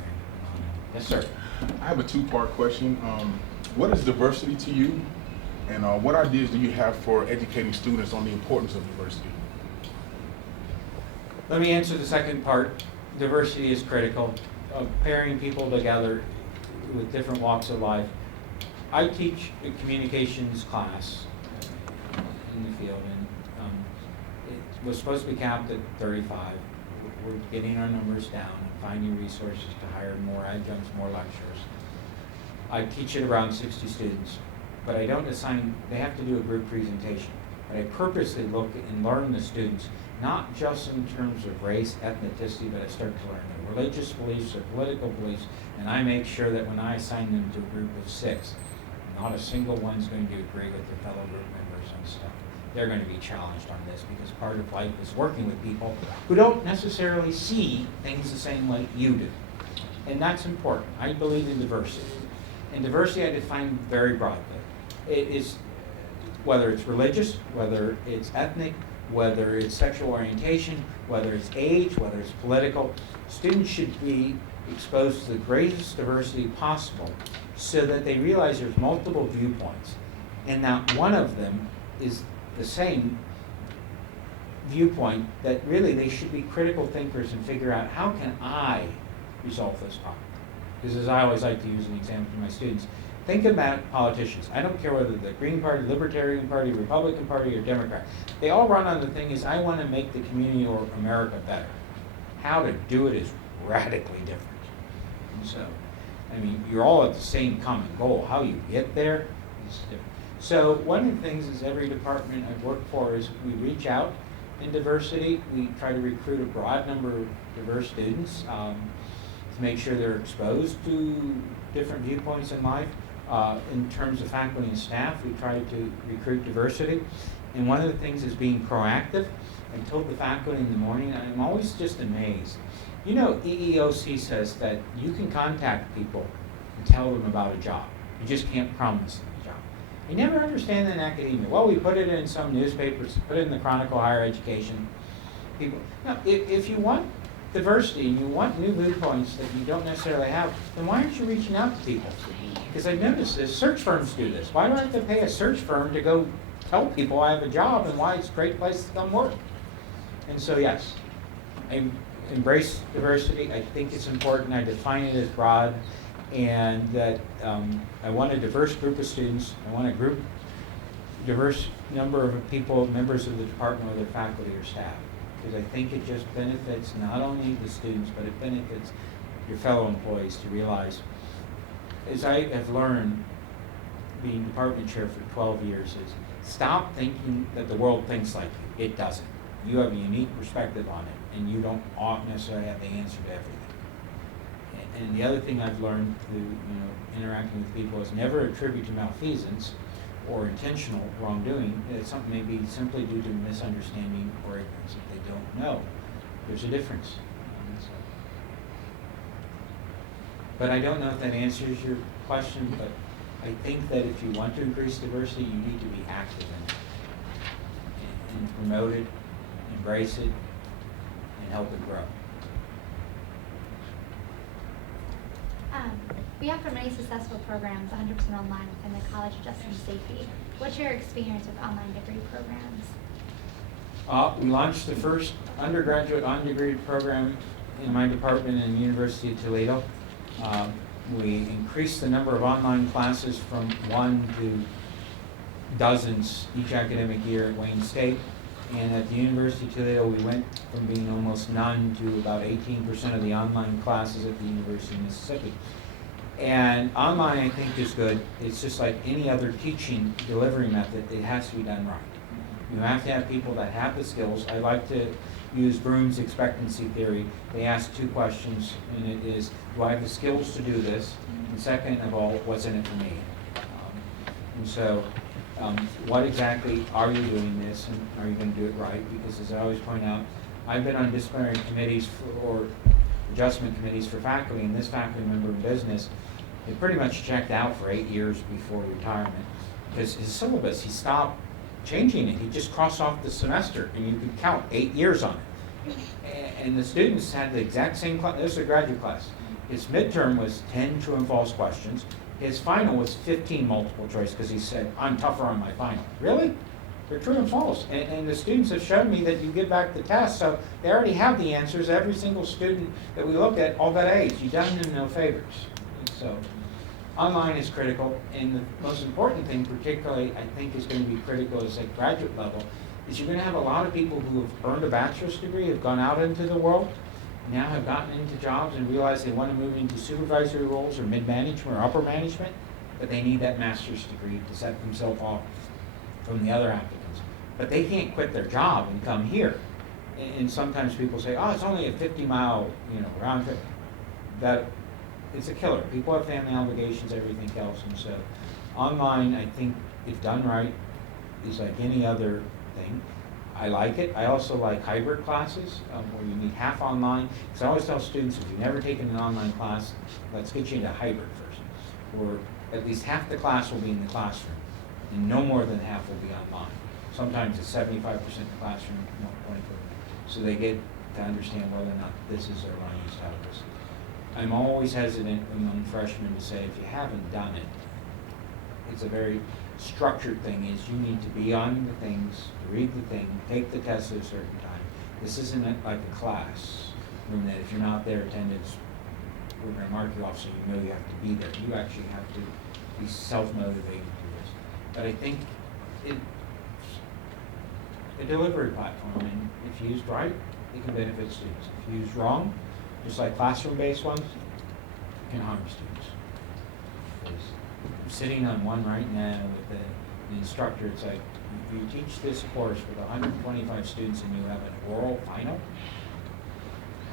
Yes, sir. I have a two-part question. What is diversity to you? And what ideas do you have for educating students on the importance of diversity? Let me answer the second part. Diversity is critical. Pairing people together with different walks of life. I teach a communications class in the field, and it was supposed to be capped at 35. We're getting our numbers down and finding resources to hire more adjuncts, more lecturers. I teach it around 60 students, but I don't assign, they have to do a group presentation. But I purposely look and learn the students, not just in terms of race, ethnicity, but I start to learn their religious beliefs, their political beliefs, and I make sure that when I assign them to a group of 6, not a single one's going to agree with their fellow group members on stuff. They're going to be challenged on this because part of life is working with people who don't necessarily see things the same way you do. And that's important. I believe in diversity. And diversity I define very broadly. It is, whether it's religious, whether it's ethnic, whether it's sexual orientation, whether it's age, whether it's political, students should be exposed to the greatest diversity possible so that they realize there's multiple viewpoints and not one of them is the same viewpoint, that really they should be critical thinkers and figure out how can I resolve this problem. Because as I always like to use an example to my students, think about politicians. I don't care whether the Green Party, Libertarian Party, Republican Party, or Democrat. They all run on the thing is, I want to make the community or America better. How to do it is radically different. And so, I mean, you're all at the same common goal. How you get there is different. So one of the things is every department I've worked for is we reach out in diversity. We try to recruit a broad number of diverse students to make sure they're exposed to different viewpoints in life. In terms of faculty and staff, we try to recruit diversity. And one of the things is being proactive. I told the faculty in the morning, I'm always just amazed. You know, EEOC says that you can contact people and tell them about a job. You just can't promise them a job. You never understand that in academia. Well, we put it in some newspapers, put it in the Chronicle of Higher Education. People, now, if you want diversity and you want new viewpoints that you don't necessarily have, then why aren't you reaching out to people? Because I've noticed this, search firms do this. Why do I have to pay a search firm to go tell people I have a job and why it's a great place to come work? And so yes, I embrace diversity. I think it's important. I define it as broad, and that I want a diverse group of students. I want a diverse number of people, members of the department, whether faculty or staff. Because I think it just benefits not only the students, but it benefits your fellow employees to realize, as I have learned being department chair for 12 years, is stop thinking that the world thinks like you. It doesn't. You have a unique perspective on it, and you don't necessarily have the answer to everything. And the other thing I've learned through interacting with people is never attribute to malfeasance or intentional wrongdoing. It's something maybe simply due to misunderstanding or ignorance if they don't know. There's a difference. But I don't know if that answers your question, but I think that if you want to increase diversity, you need to be active in it and promote it, embrace it, and help it grow. We offer many successful programs 100% online within the College of Justice and Safety. What's your experience with online degree programs? We launched the first undergraduate on-degree program in my department in the University of Toledo. We increased the number of online classes from 1 to dozens each academic year at Wayne State. And at the University of Toledo, we went from being almost none to about 18% of the online classes at the University of Mississippi. And online, I think, is good. It's just like any other teaching delivery method, it has to be done right. You have to have people that have the skills. I like to use Broom's expectancy theory. They ask 2 questions, and it is, do I have the skills to do this? And second of all, what's in it for me? And so, what exactly are you doing this, and are you going to do it right? Because as I always point out, I've been on disciplinary committees or adjustment committees for faculty, and this faculty member in business, he pretty much checked out for 8 years before retirement. Because his syllabus, he stopped changing it. He just crossed off the semester, and you could count 8 years on it. And the students had the exact same class. This is a graduate class. His midterm was 10 true and false questions. His final was 15 multiple choice because he said, I'm tougher on my final. Really? They're true and false. And the students have shown me that you give back the test, so they already have the answers. Every single student that we looked at all got A's. You've done them no favors. And so online is critical. And the most important thing, particularly, I think is going to be critical is at graduate level, is you're going to have a lot of people who have earned a bachelor's degree, have gone out into the world, now have gotten into jobs and realize they want to move into supervisory roles or mid-management or upper management, but they need that master's degree to set themselves off from the other applicants. But they can't quit their job and come here. And sometimes people say, oh, it's only a 50-mile, round trip. That it's a killer. People have family obligations, everything else, and so online, I think, if done right, is like any other thing. I like it. I also like hybrid classes where you need half online. Because I always tell students, if you've never taken an online class, let's get you into hybrid first. Where at least half the class will be in the classroom, and no more than half will be online. Sometimes it's 75% in the classroom, 24%. So they get to understand whether or not this is their learning style. I'm always hesitant among freshmen to say, if you haven't done it, it's a very structured thing, is you need to be on the things, to read the thing, take the test at a certain time. This isn't like a class room that if you're not there, attendance, we're going to mark you off so you know you have to be there. You actually have to be self-motivated to do this. But I think it's a delivery platform, and if used right, it can benefit students. If used wrong, just like classroom-based ones, it can harm students. I'm sitting on one right now with the instructor. It's like, if you teach this course with 125 students and you have an oral final,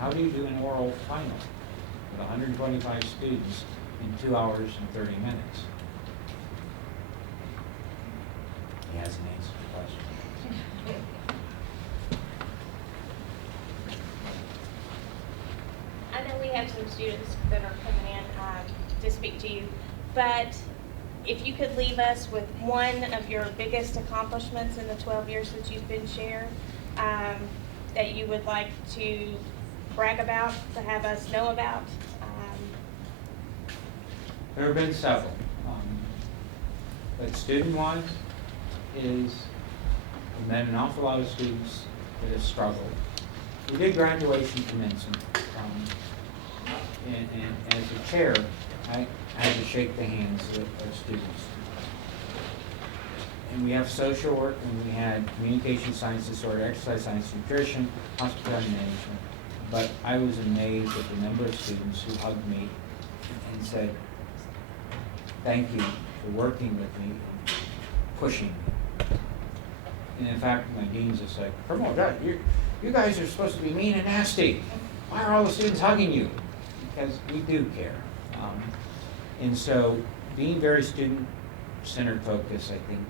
how do you do an oral final with 125 students in 2 hours and 30 minutes? He hasn't answered the question. I know we have some students that are coming in to speak to you, but if you could leave us with one of your biggest accomplishments in the 12 years that you've been chair, that you would like to brag about, to have us know about. There have been several. But student-wise is, I've met an awful lot of students that have struggled. We did graduation commencement. And as a chair, I had to shake the hands of students. And we have social work, and we had communication science disorder, exercise science, nutrition, hospitality management. But I was amazed at the number of students who hugged me and said, thank you for working with me and pushing me. And in fact, my dean's just like, come on, God, you guys are supposed to be mean and nasty. Why are all the students hugging you? Because we do care. And so being very student-centered focus, I think,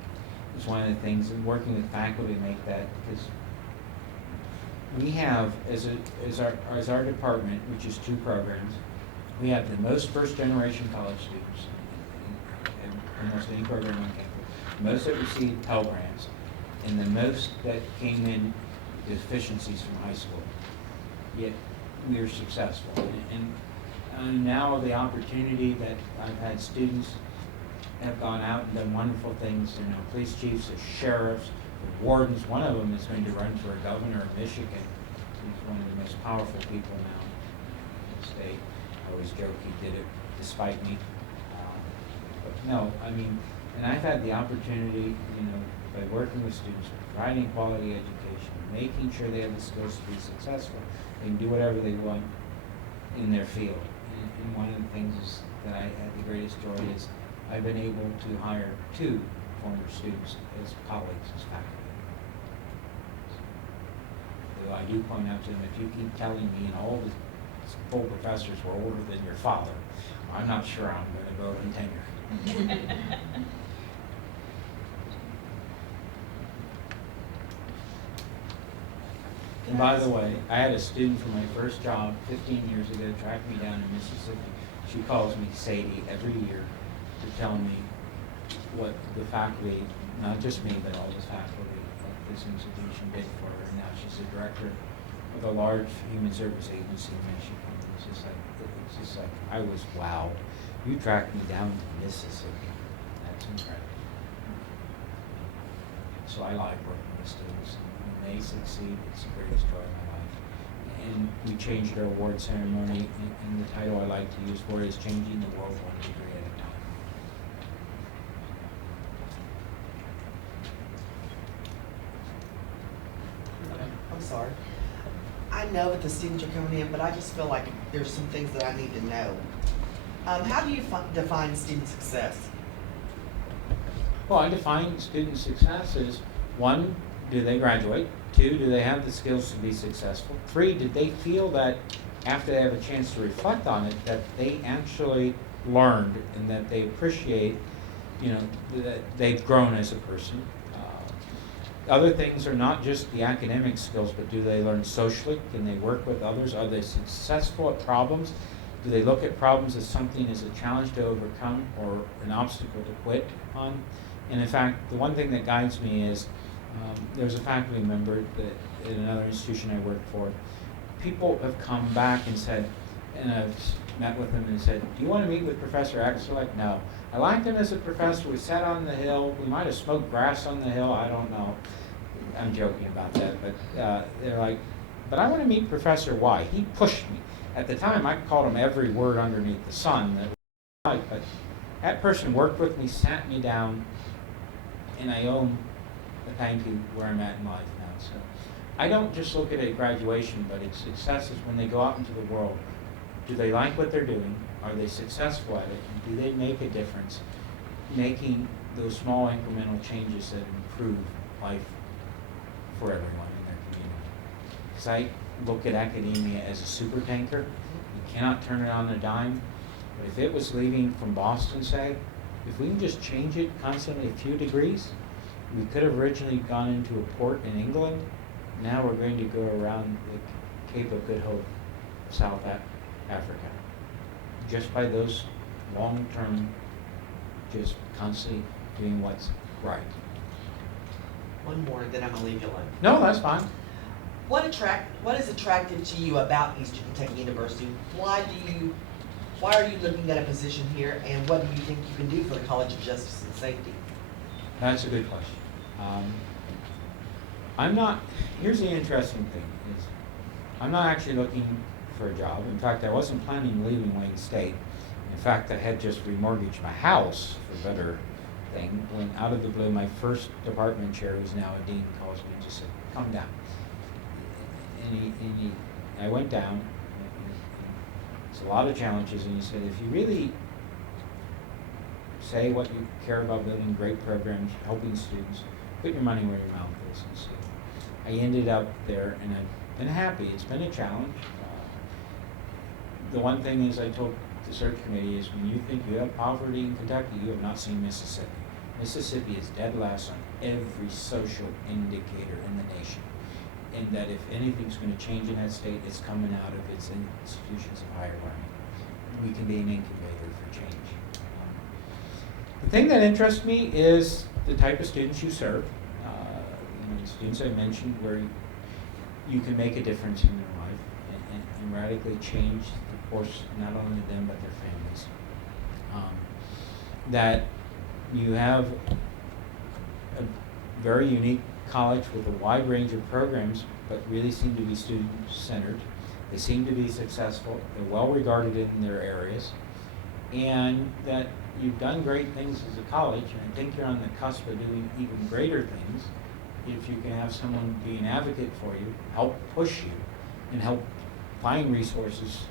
is one of the things, and working with faculty to make that, because we have, as our department, which is 2 programs, we have the most first-generation college students in almost any program on campus, most that received Pell Grants, and the most that came in deficiencies from high school. Yet we are successful. And now the opportunity that I've had students have gone out and done wonderful things, police chiefs, the sheriffs, the wardens. One of them is going to run for a governor of Michigan. He's one of the most powerful people now in the state. I always joke he did it despite me. But no, I mean, and I've had the opportunity, by working with students, providing quality education, making sure they have the skills to be successful, they can do whatever they want in their field. And one of the things that I had the greatest joy is I've been able to hire 2 former students as colleagues, as faculty. Though I do point out to them, if you keep telling me all the full professors were older than your father, I'm not sure I'm going to vote in tenure. And by the way, I had a student from my first job 15 years ago track me down in Mississippi. She calls me Sadie every year to tell me what the faculty, not just me, but all the faculty at this institution did for her. Now she's the director of a large human service agency in Michigan. It's just like, I was wowed. You tracked me down to Mississippi. That's incredible. So I like working with students. When they succeed, it's the greatest joy of my life. And we changed our award ceremony, and the title I like to use for it is Changing the World One Degree at a Time. I'm sorry. I I know that the students are coming in, but I just feel like there's some things that I need to know. How do you define student success? Well, I define student success as, one, do they graduate? Two, do they have the skills to be successful? Three, did they feel that after they have a chance to reflect on it, that they actually learned and that they appreciate, that they've grown as a person? Other things are not just the academic skills, but do they learn socially? Can they work with others? Are they successful at problems? Do they look at problems as something as a challenge to overcome or an obstacle to quit on? And in fact, the one thing that guides me is there was a faculty member that in another institution I worked for. People have come back and said, and I've met with them and said, do you want to meet with Professor X? They're like, no. I liked him as a professor. We sat on the hill. We might have smoked grass on the hill. I don't know. I'm joking about that. But they're like, but I want to meet Professor Y. He pushed me. At the time, I called him every word underneath the sun that I liked. But that person worked with me, sat me down, and I owe him a thank you where I'm at in life now. So I don't just look at it at graduation, but its success is when they go out into the world. Do they like what they're doing? Are they successful at it? And do they make a difference, making those small incremental changes that improve life for everyone in their community? Because I look at academia as a super tanker. You cannot turn it on a dime. But if it was leaving from Boston, say, if we can just change it constantly a few degrees, we could have originally gone into a port in England. Now we're going to go around the Cape of Good Hope, South Africa. Just by those long-term, just constantly doing what's right. One more, then I'm gonna leave you alone. No, that's fine. What is attractive to you about Eastern Kentucky University? Why are you looking at a position here, and what do you think you can do for the College of Justice and Safety? That's a good question. Here's the interesting thing, is I'm not actually looking for a job. In fact, I wasn't planning on leaving Wayne State. In fact, I had just remortgaged my house for a better thing, when out of the blue, my first department chair, who's now a dean, calls me and just said, come down. And I went down. It's a lot of challenges, and he said, if you really say what you care about, building great programs, helping students, put your money where your mouth is. And so I ended up there, and I've been happy. It's been a challenge. The one thing is I told the search committee is, when you think you have poverty in Kentucky, you have not seen Mississippi. Mississippi is dead last on every social indicator in the nation. And that if anything's going to change in that state, it's coming out of its institutions of higher learning. We can be an incubator for change. The thing that interests me is the type of students you serve. The students I mentioned, where you can make a difference in their life and radically change the course, not only them, but their families. That you have a very unique college with a wide range of programs, but really seem to be student-centered. They seem to be successful. They're well regarded in their areas. And that you've done great things as a college, and I think you're on the cusp of doing even greater things if you can have someone be an advocate for you, help push you, and help find resources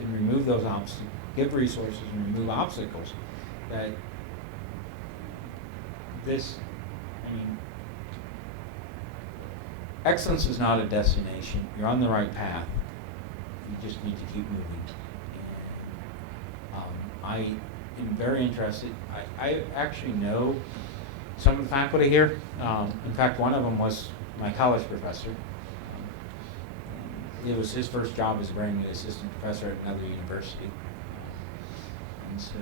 and remove those obstacles, give resources and remove obstacles. That excellence is not a destination. You're on the right path. You just need to keep moving. And I am very interested. I actually know some of the faculty here. In fact, one of them was my college professor. It was his first job as a brand new assistant professor at another university. And so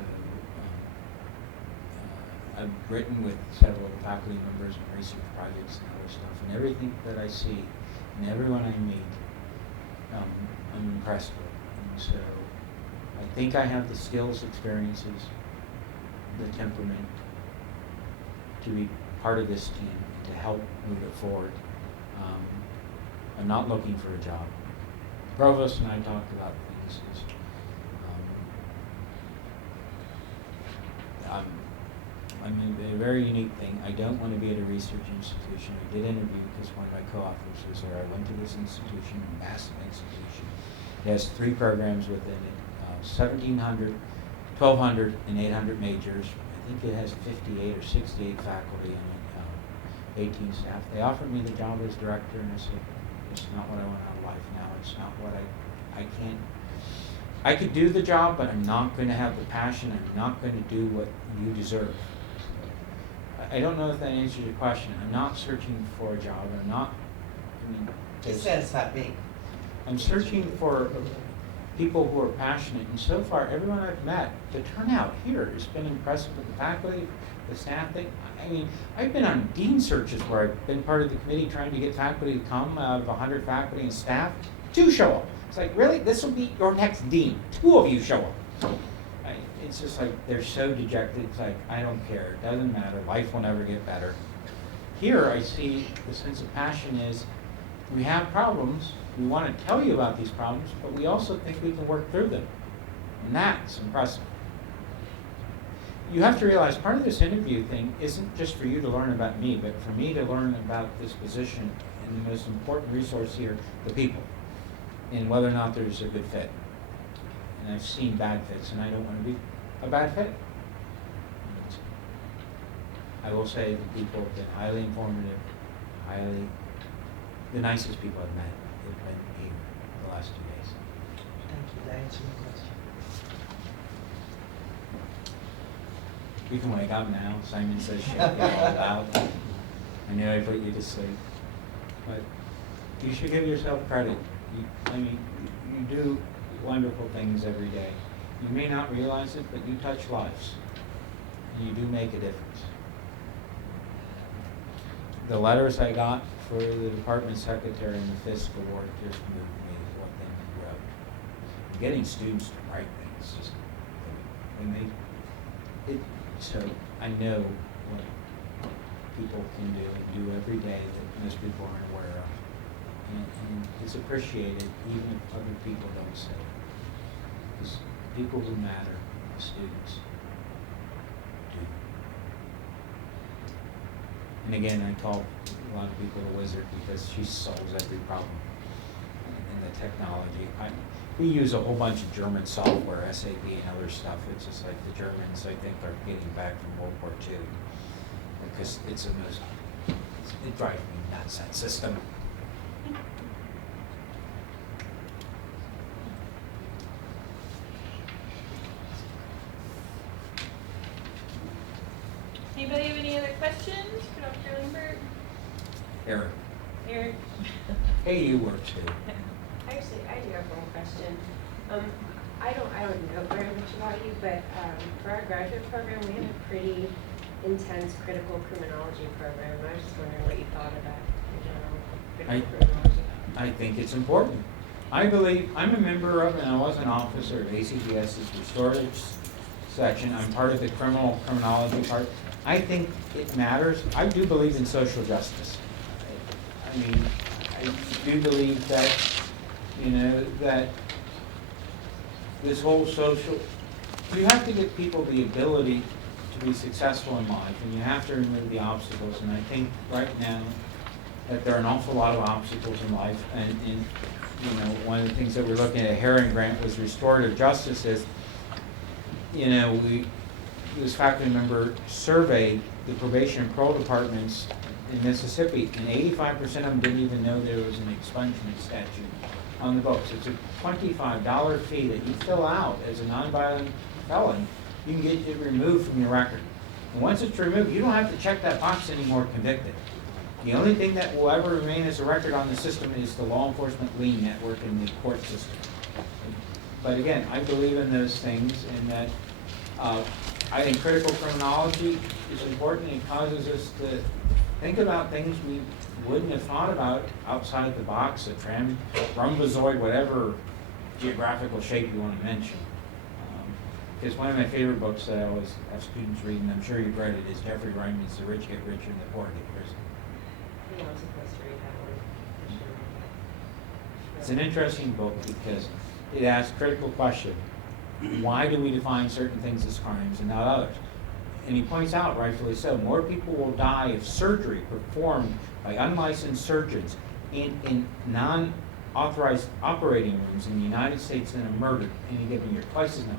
I've written with several of the faculty members on research projects and other stuff, and everything that I see and everyone I meet, I'm impressed with. And so I think I have the skills, experiences, the temperament to be part of this team and to help move it forward. I'm not looking for a job. Provost and I talked about things. I'm in a very unique thing. I don't want to be at a research institution. I did interview because one of my co-authors was there. I went to this institution, massive institution. It has 3 programs within it, 1,700, 1,200, and 800 majors. I think it has 58 or 68 faculty and 18 staff. They offered me the job as director, and I said, it's not what I want out of life now. It's not what I can't. I could do the job, but I'm not going to have the passion. I'm not going to do what you deserve. I don't know if that answers your question. I'm not searching for a job. I'm not, Just satisfied me. I'm searching for people who are passionate, and so far, everyone I've met, the turnout here has been impressive with the faculty, the staff. I've been on dean searches where I've been part of the committee trying to get faculty to come. Out of 100 faculty and staff, 2 show up. It's like, really? This will be your next dean. 2 of you show up. It's just like, they're so dejected. It's like, I don't care. It doesn't matter. Life will never get better. Here, I see the sense of passion is, we have problems. We want to tell you about these problems, but we also think we can work through them. And that's impressive. You have to realize part of this interview thing isn't just for you to learn about me, but for me to learn about this position and the most important resource here, the people, and whether or not there's a good fit. And I've seen bad fits, and I don't want to be a bad fit. I will say the people have been highly informative, the nicest people I've met have been here the last 2 days. Thank you. That answered my question. You can wake up now. Simon says shut it all out. I know I put you to sleep. But you should give yourself credit. You do wonderful things every day. You may not realize it, but you touch lives. And you do make a difference. The letters I got for the department secretary and the fiscal work just moved me with what they wrote. Getting students to write things just, so I know what people can do and do every day that most people aren't aware of. And it's appreciated even if other people don't say it. Because people who matter, the students, do. And again, I call a lot of people a wizard because she solves every problem in the technology. We use a whole bunch of German software, SAP and other stuff. It's just like the Germans, I think, are getting back from World War II. Because it drives me nuts, that system. Anybody have any other questions for Dr. Lambert? Eric. Eric? Hey, you work too. Actually, I do have one question. I don't know very much about you, but for our graduate program, we have a pretty intense critical criminology program. I was just wondering what you thought of that in general, critical criminology. I think it's important. I believe, I'm a member of, and I was an officer of ACDS's restorative section. I'm part of the criminology part. I think it matters. I do believe in social justice. I do believe that, that this whole you have to give people the ability to be successful in life, and you have to remove the obstacles. And I think right now that there are an awful lot of obstacles in life. And one of the things that we're looking at Herring Grant was restorative justice. This faculty member surveyed the probation and parole departments in Mississippi, and 85% of them didn't even know there was an expungement statute on the books. It's a $25 fee that you fill out as a nonviolent felon. You can get it removed from your record. And once it's removed, you don't have to check that box anymore, convicted. The only thing that will ever remain as a record on the system is the law enforcement lien network in the court system. But again, I believe in those things, and that I think critical criminology is important. It causes us to think about things we wouldn't have thought about outside the box, a rhombozoid, whatever geographical shape you want to mention. Because one of my favorite books that I always have students read, and I'm sure you've read it, is Jeffrey Ryman's The Rich Get Richer and the Poor Get Richer. I'm supposed to read that one. It's an interesting book because it asks critical questions. Why do we define certain things as crimes and not others? and he points out, rightfully so, more people will die of surgery performed by unlicensed surgeons in non-authorized operating rooms in the United States than are murdered any given year, twice as many.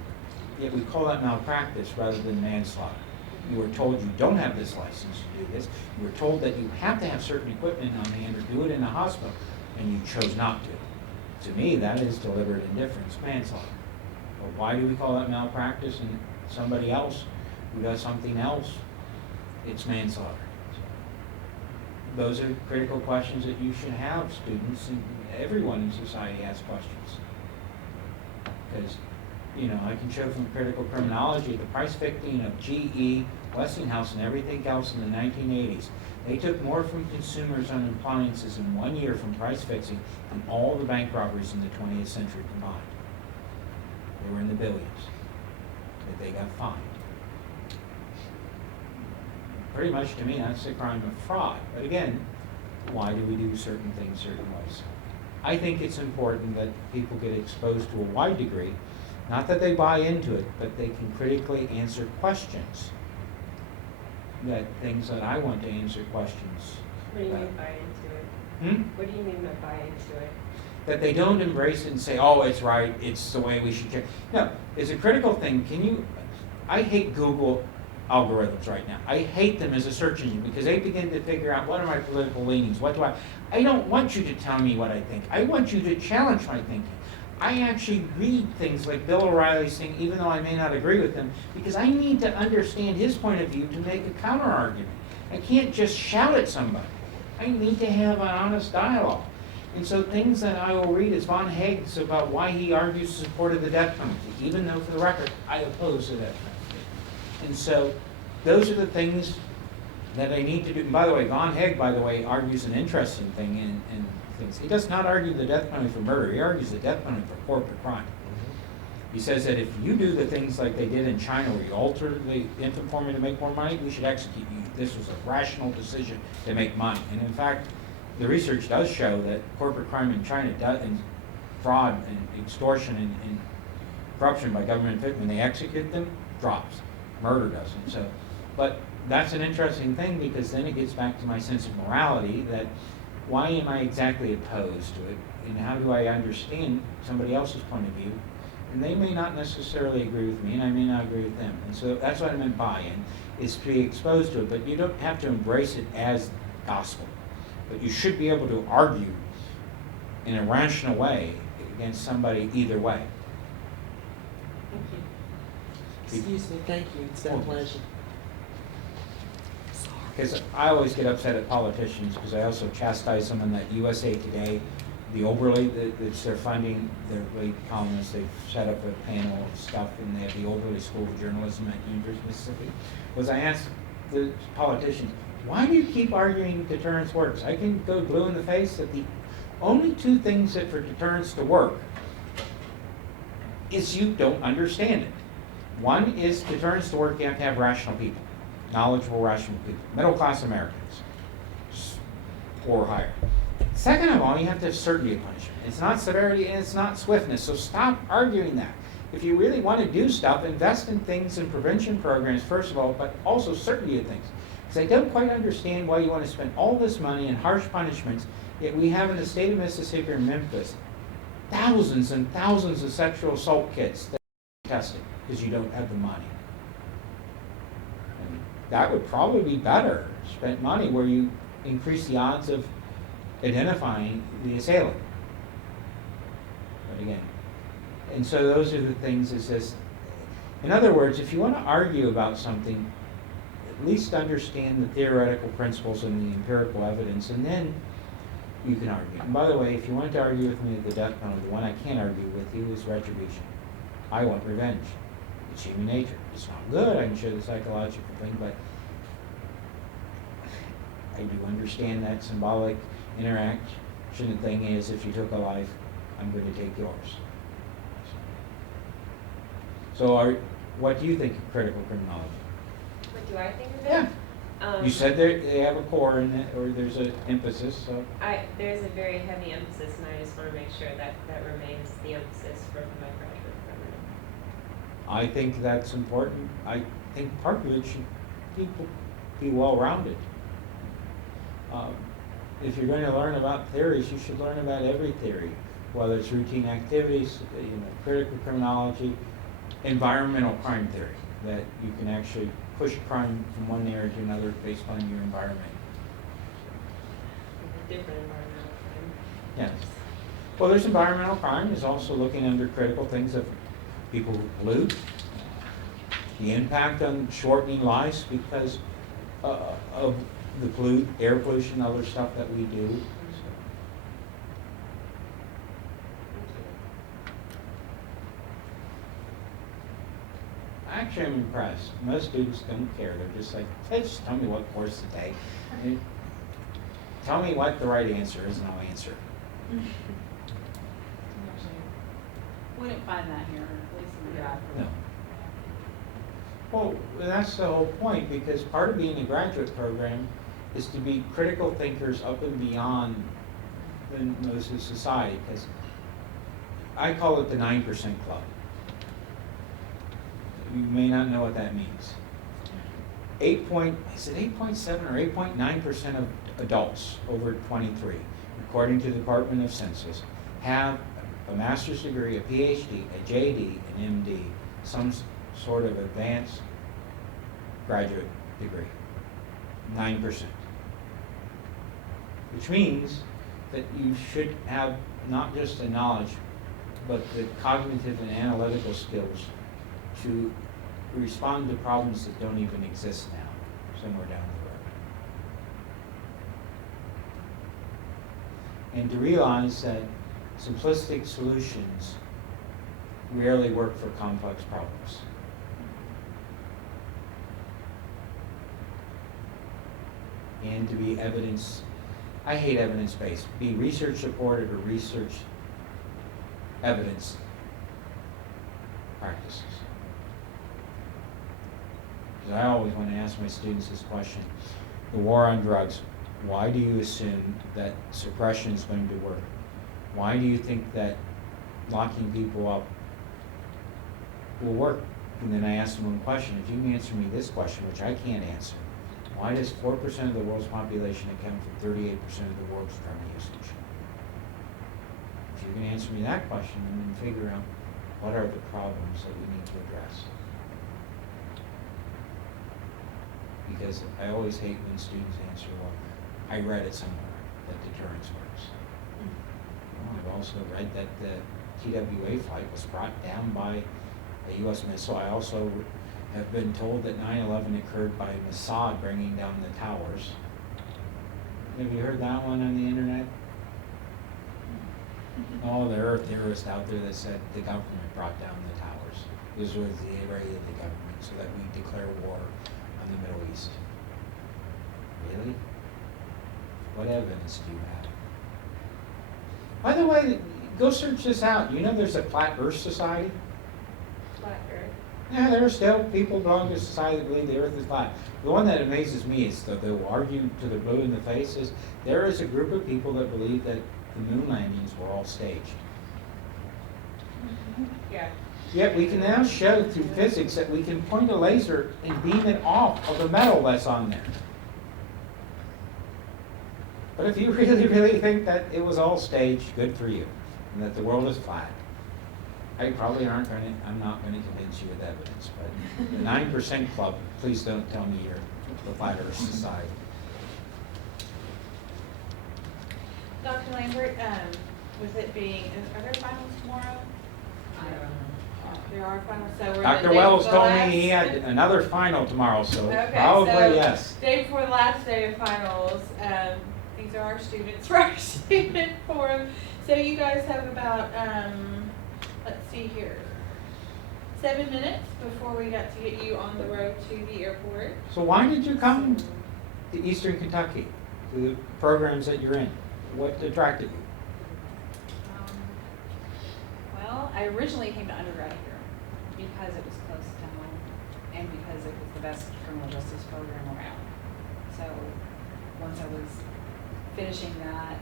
Yet we call that malpractice rather than manslaughter. You were told you don't have this license to do this. You were told that you have to have certain equipment on hand or do it in a hospital, and you chose not to. To me, that is deliberate indifference, manslaughter. But why do we call that malpractice and somebody else who does something else, it's manslaughter? Those are critical questions that you should have, students, and everyone in society has questions. Because, you know, I can show from critical criminology the price fixing of GE, Westinghouse, and everything else in the 1980s. They took more from consumers on appliances in 1 year from price fixing than all the bank robberies in the 20th century combined. They were in the billions that they got fined. Pretty much to me, that's a crime of fraud. But again, why do we do certain things certain ways? I think it's important that people get exposed to a wide degree, not that they buy into it, but they can critically answer questions. That things that I want to answer questions. What do you mean buy into it? What do you mean by buy into it? That they don't embrace it and say, oh, it's right, it's the way we should check. No, it's a critical thing. I hate Google algorithms right now. I hate them as a search engine because they begin to figure out what are my political leanings, I don't want you to tell me what I think. I want you to challenge my thinking. I actually read things like Bill O'Reilly's thing, even though I may not agree with him, because I need to understand his point of view to make a counter argument. I can't just shout at somebody. I need to have an honest dialogue. And so things that I will read is Von Haig's about why he argues in support of the death penalty, even though for the record, I oppose the death penalty. And so those are the things that I need to do. And by the way, Von Haig, by the way, argues an interesting thing in things. He does not argue the death penalty for murder. He argues the death penalty for corporate crime. He says that if you do the things like they did in China where you alter the infant formula to make more money, we should execute you. This was a rational decision to make money. And in fact, the research does show that corporate crime in China and fraud and extortion and corruption by government officials, when they execute them, drops. Murder doesn't. So, but that's an interesting thing because then it gets back to my sense of morality that why am I exactly opposed to it and how do I understand somebody else's point of view? And they may not necessarily agree with me and I may not agree with them. And so that's what I meant buy-in, is to be exposed to it, but you don't have to embrace it as gospel. But you should be able to argue in a rational way against somebody either way. Thank you. Excuse me, thank you. It's been a pleasure. Because I always get upset at politicians because I also chastise them in that USA Today, the Oberly, that's their funding, their lead columnists, they've set up a panel of stuff and they have the Oberly School of Journalism at University of Mississippi. Was I asked the politicians, why do you keep arguing deterrence works? I can go blue in the face that the only two things that for deterrence to work is you don't understand it. One is deterrence to work, you have to have rational people, knowledgeable, rational people, middle-class Americans, or higher. Second of all, you have to have certainty of punishment. It's not severity and it's not swiftness, so stop arguing that. If you really want to do stuff, invest in things and prevention programs, first of all, but also certainty of things. Because I don't quite understand why you want to spend all this money and harsh punishments, yet we have in the state of Mississippi or Memphis thousands and thousands of sexual assault kits that are tested because you don't have the money. And that would probably be better spent money where you increase the odds of identifying the assailant. But again, and so those are the things is this, in other words, if you want to argue about something, at least understand the theoretical principles and the empirical evidence, and then you can argue. And by the way, if you want to argue with me at the death penalty, the one I can't argue with you is retribution. I want revenge. It's human nature. It's not good, I can show the psychological thing, but I do understand that symbolic interaction. The thing is, if you took a life, I'm going to take yours. So what do you think of critical criminology? What do I think of it? Yeah. You said they have a core in it, or there's an emphasis. So There's a very heavy emphasis, and I just want to make sure that that remains the emphasis for my graduate program. I think that's important. I think part of it should people be well-rounded. If you're going to learn about theories, you should learn about every theory, whether it's routine activities, critical criminology, environmental crime theory, that you can actually push crime from one area to another based on your environment. Different environmental crime. Yes. Well, there's environmental crime. There's also looking under critical things of people who pollute, the impact on shortening lives because of the air pollution, other stuff that we do. Actually, I'm impressed. Most students don't care. They're just like, hey, just tell me what course to take. Tell me what the right answer is, and I'll answer. Wouldn't find that here, at least in the graduate. No. Well, that's the whole point, because part of being a graduate program is to be critical thinkers up and beyond most of society, because I call it the 9% club. You may not know what that means. 8.7 or 8.9% of adults over 23, according to the Department of Census, have a master's degree, a PhD, a JD, an MD, some sort of advanced graduate degree. 9%. Which means that you should have not just the knowledge, but the cognitive and analytical skills to respond to problems that don't even exist now, somewhere down the road. And to realize that simplistic solutions rarely work for complex problems. And to be I hate evidence-based, be research supported or research evidence practices. Because I always want to ask my students this question, the war on drugs, why do you assume that suppression is going to work? Why do you think that locking people up will work? And then I ask them one question. If you can answer me this question, which I can't answer, why does 4% of the world's population account for 38% of the world's drug usage? If you can answer me that question, then figure out what are the problems that we need to address. Because I always hate when students answer, well, I read it somewhere that deterrence works. Well, I've also read that the TWA flight was brought down by a U.S. missile. I also have been told that 9/11 occurred by Mossad bringing down the towers. Have you heard that one on the internet? Oh, there are theorists out there that said the government brought down the towers. This was the area of the government so that we declare war on the Middle East. Really? What evidence do you have? By the way, go search this out. You know there's a Flat Earth Society? Flat Earth. Yeah, there are still people belonging to a society that believe the Earth is flat. The one that amazes me is that they'll argue to the blue in the face is there is a group of people that believe that the moon landings were all staged. Yeah. Yet we can now show through physics that we can point a laser and beam it off of the metal that's on there. But if you really think that it was all staged, good for you, and that the world is flat. I'm not going to convince you with evidence, but the 9% club, please don't tell me you're the Flat Earth Society. Dr. Lambert, with it being, are there finals tomorrow? There are finals, so we're the Dr. day Wells before told last. me he had another final tomorrow, so Okay, probably so yes. day before the last day of finals, these are our students for our student forum. So you guys have about, let's see here, 7 minutes before we got to get you on the road to the airport. So why did you come to Eastern Kentucky, to the programs that you're in? What attracted you? Well, I originally came to undergrad here because it was close to home and because it was the best criminal justice program around. So once I was finishing that,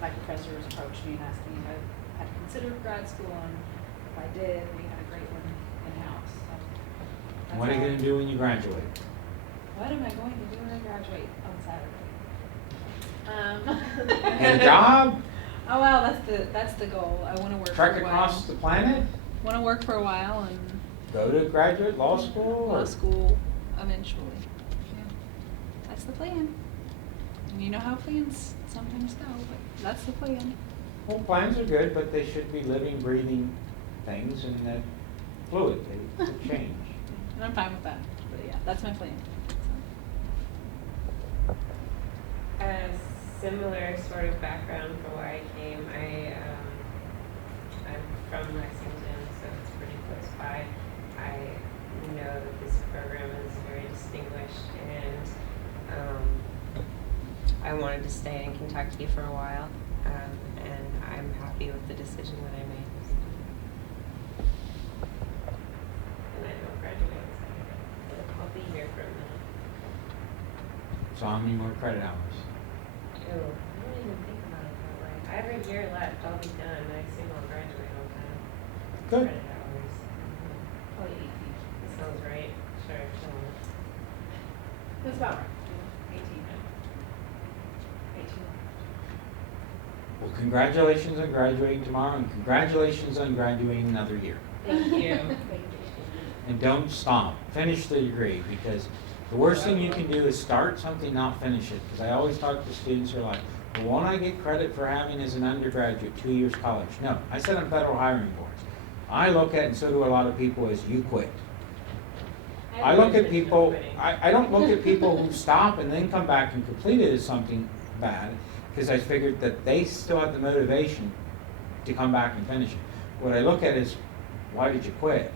my professors approached me and asked me if I had considered grad school, and if I did, we had a great one in-house. So What are you going to do when you graduate? what am I going to do when I graduate on Saturday? Get a job? Oh well, that's the goal. I want to work Trek for a while. across the planet? Want to work for a while and Go to graduate law school? law or- school eventually. Yeah, that's the plan. And you know how plans sometimes go, but that's the plan. Well, plans are good, but they should be living, breathing things and that fluid. They could change. And I'm fine with that. But yeah, that's my plan. A similar sort of background for why I came. I'm from Lexington, so it's pretty close by. I know that this program is very distinguished, and I wanted to stay in Kentucky for a while, and I'm happy with the decision that I made. And I don't graduate on Saturday, but I'll be here for a minute. So how many more credit hours? Ew, I don't even think about it that way. I have a year left, I'll be done, I assume I'll graduate on time. Good. Credit hours. Probably 18. That sounds right, sure, sure. That's about right. 18. 18. Well, congratulations on graduating tomorrow, and congratulations on graduating another year. Thank you. And don't stop. Finish the degree, because the worst thing you can do is start something, not finish it. Because I always talk to students who are like, well, won't I get credit for having as an undergraduate 2 years college? No, I sit on federal hiring boards. I look at, and so do a lot of people, as you quit. I look at people, I don't look at people who stop and then come back and complete it as something bad, because I figured that they still have the motivation to come back and finish it. What I look at is, why did you quit?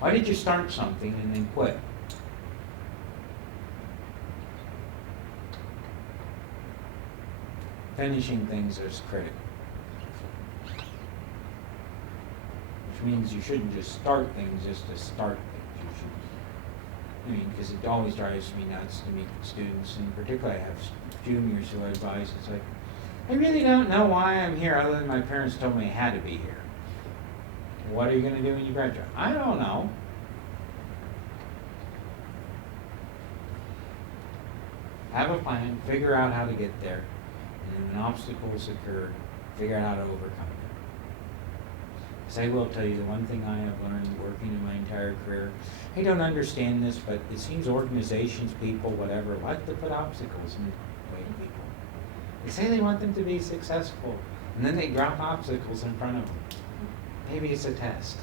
Why did you start something and then quit? Finishing things is critical. Which means you shouldn't just start things just to start things. You should, I mean, because it always drives me nuts to meet students, and particularly I have juniors who I advise. It's like, I really don't know why I'm here other than my parents told me I had to be here. What are you going to do when you graduate? I don't know. Have a plan, figure out how to get there, and when obstacles occur, figure out how to overcome them. Because I will tell you, the one thing I have learned working in my entire career, I don't understand this, but it seems organizations, people, whatever, like to put obstacles in the way of people. They say they want them to be successful, and then they drop obstacles in front of them. Maybe it's a test.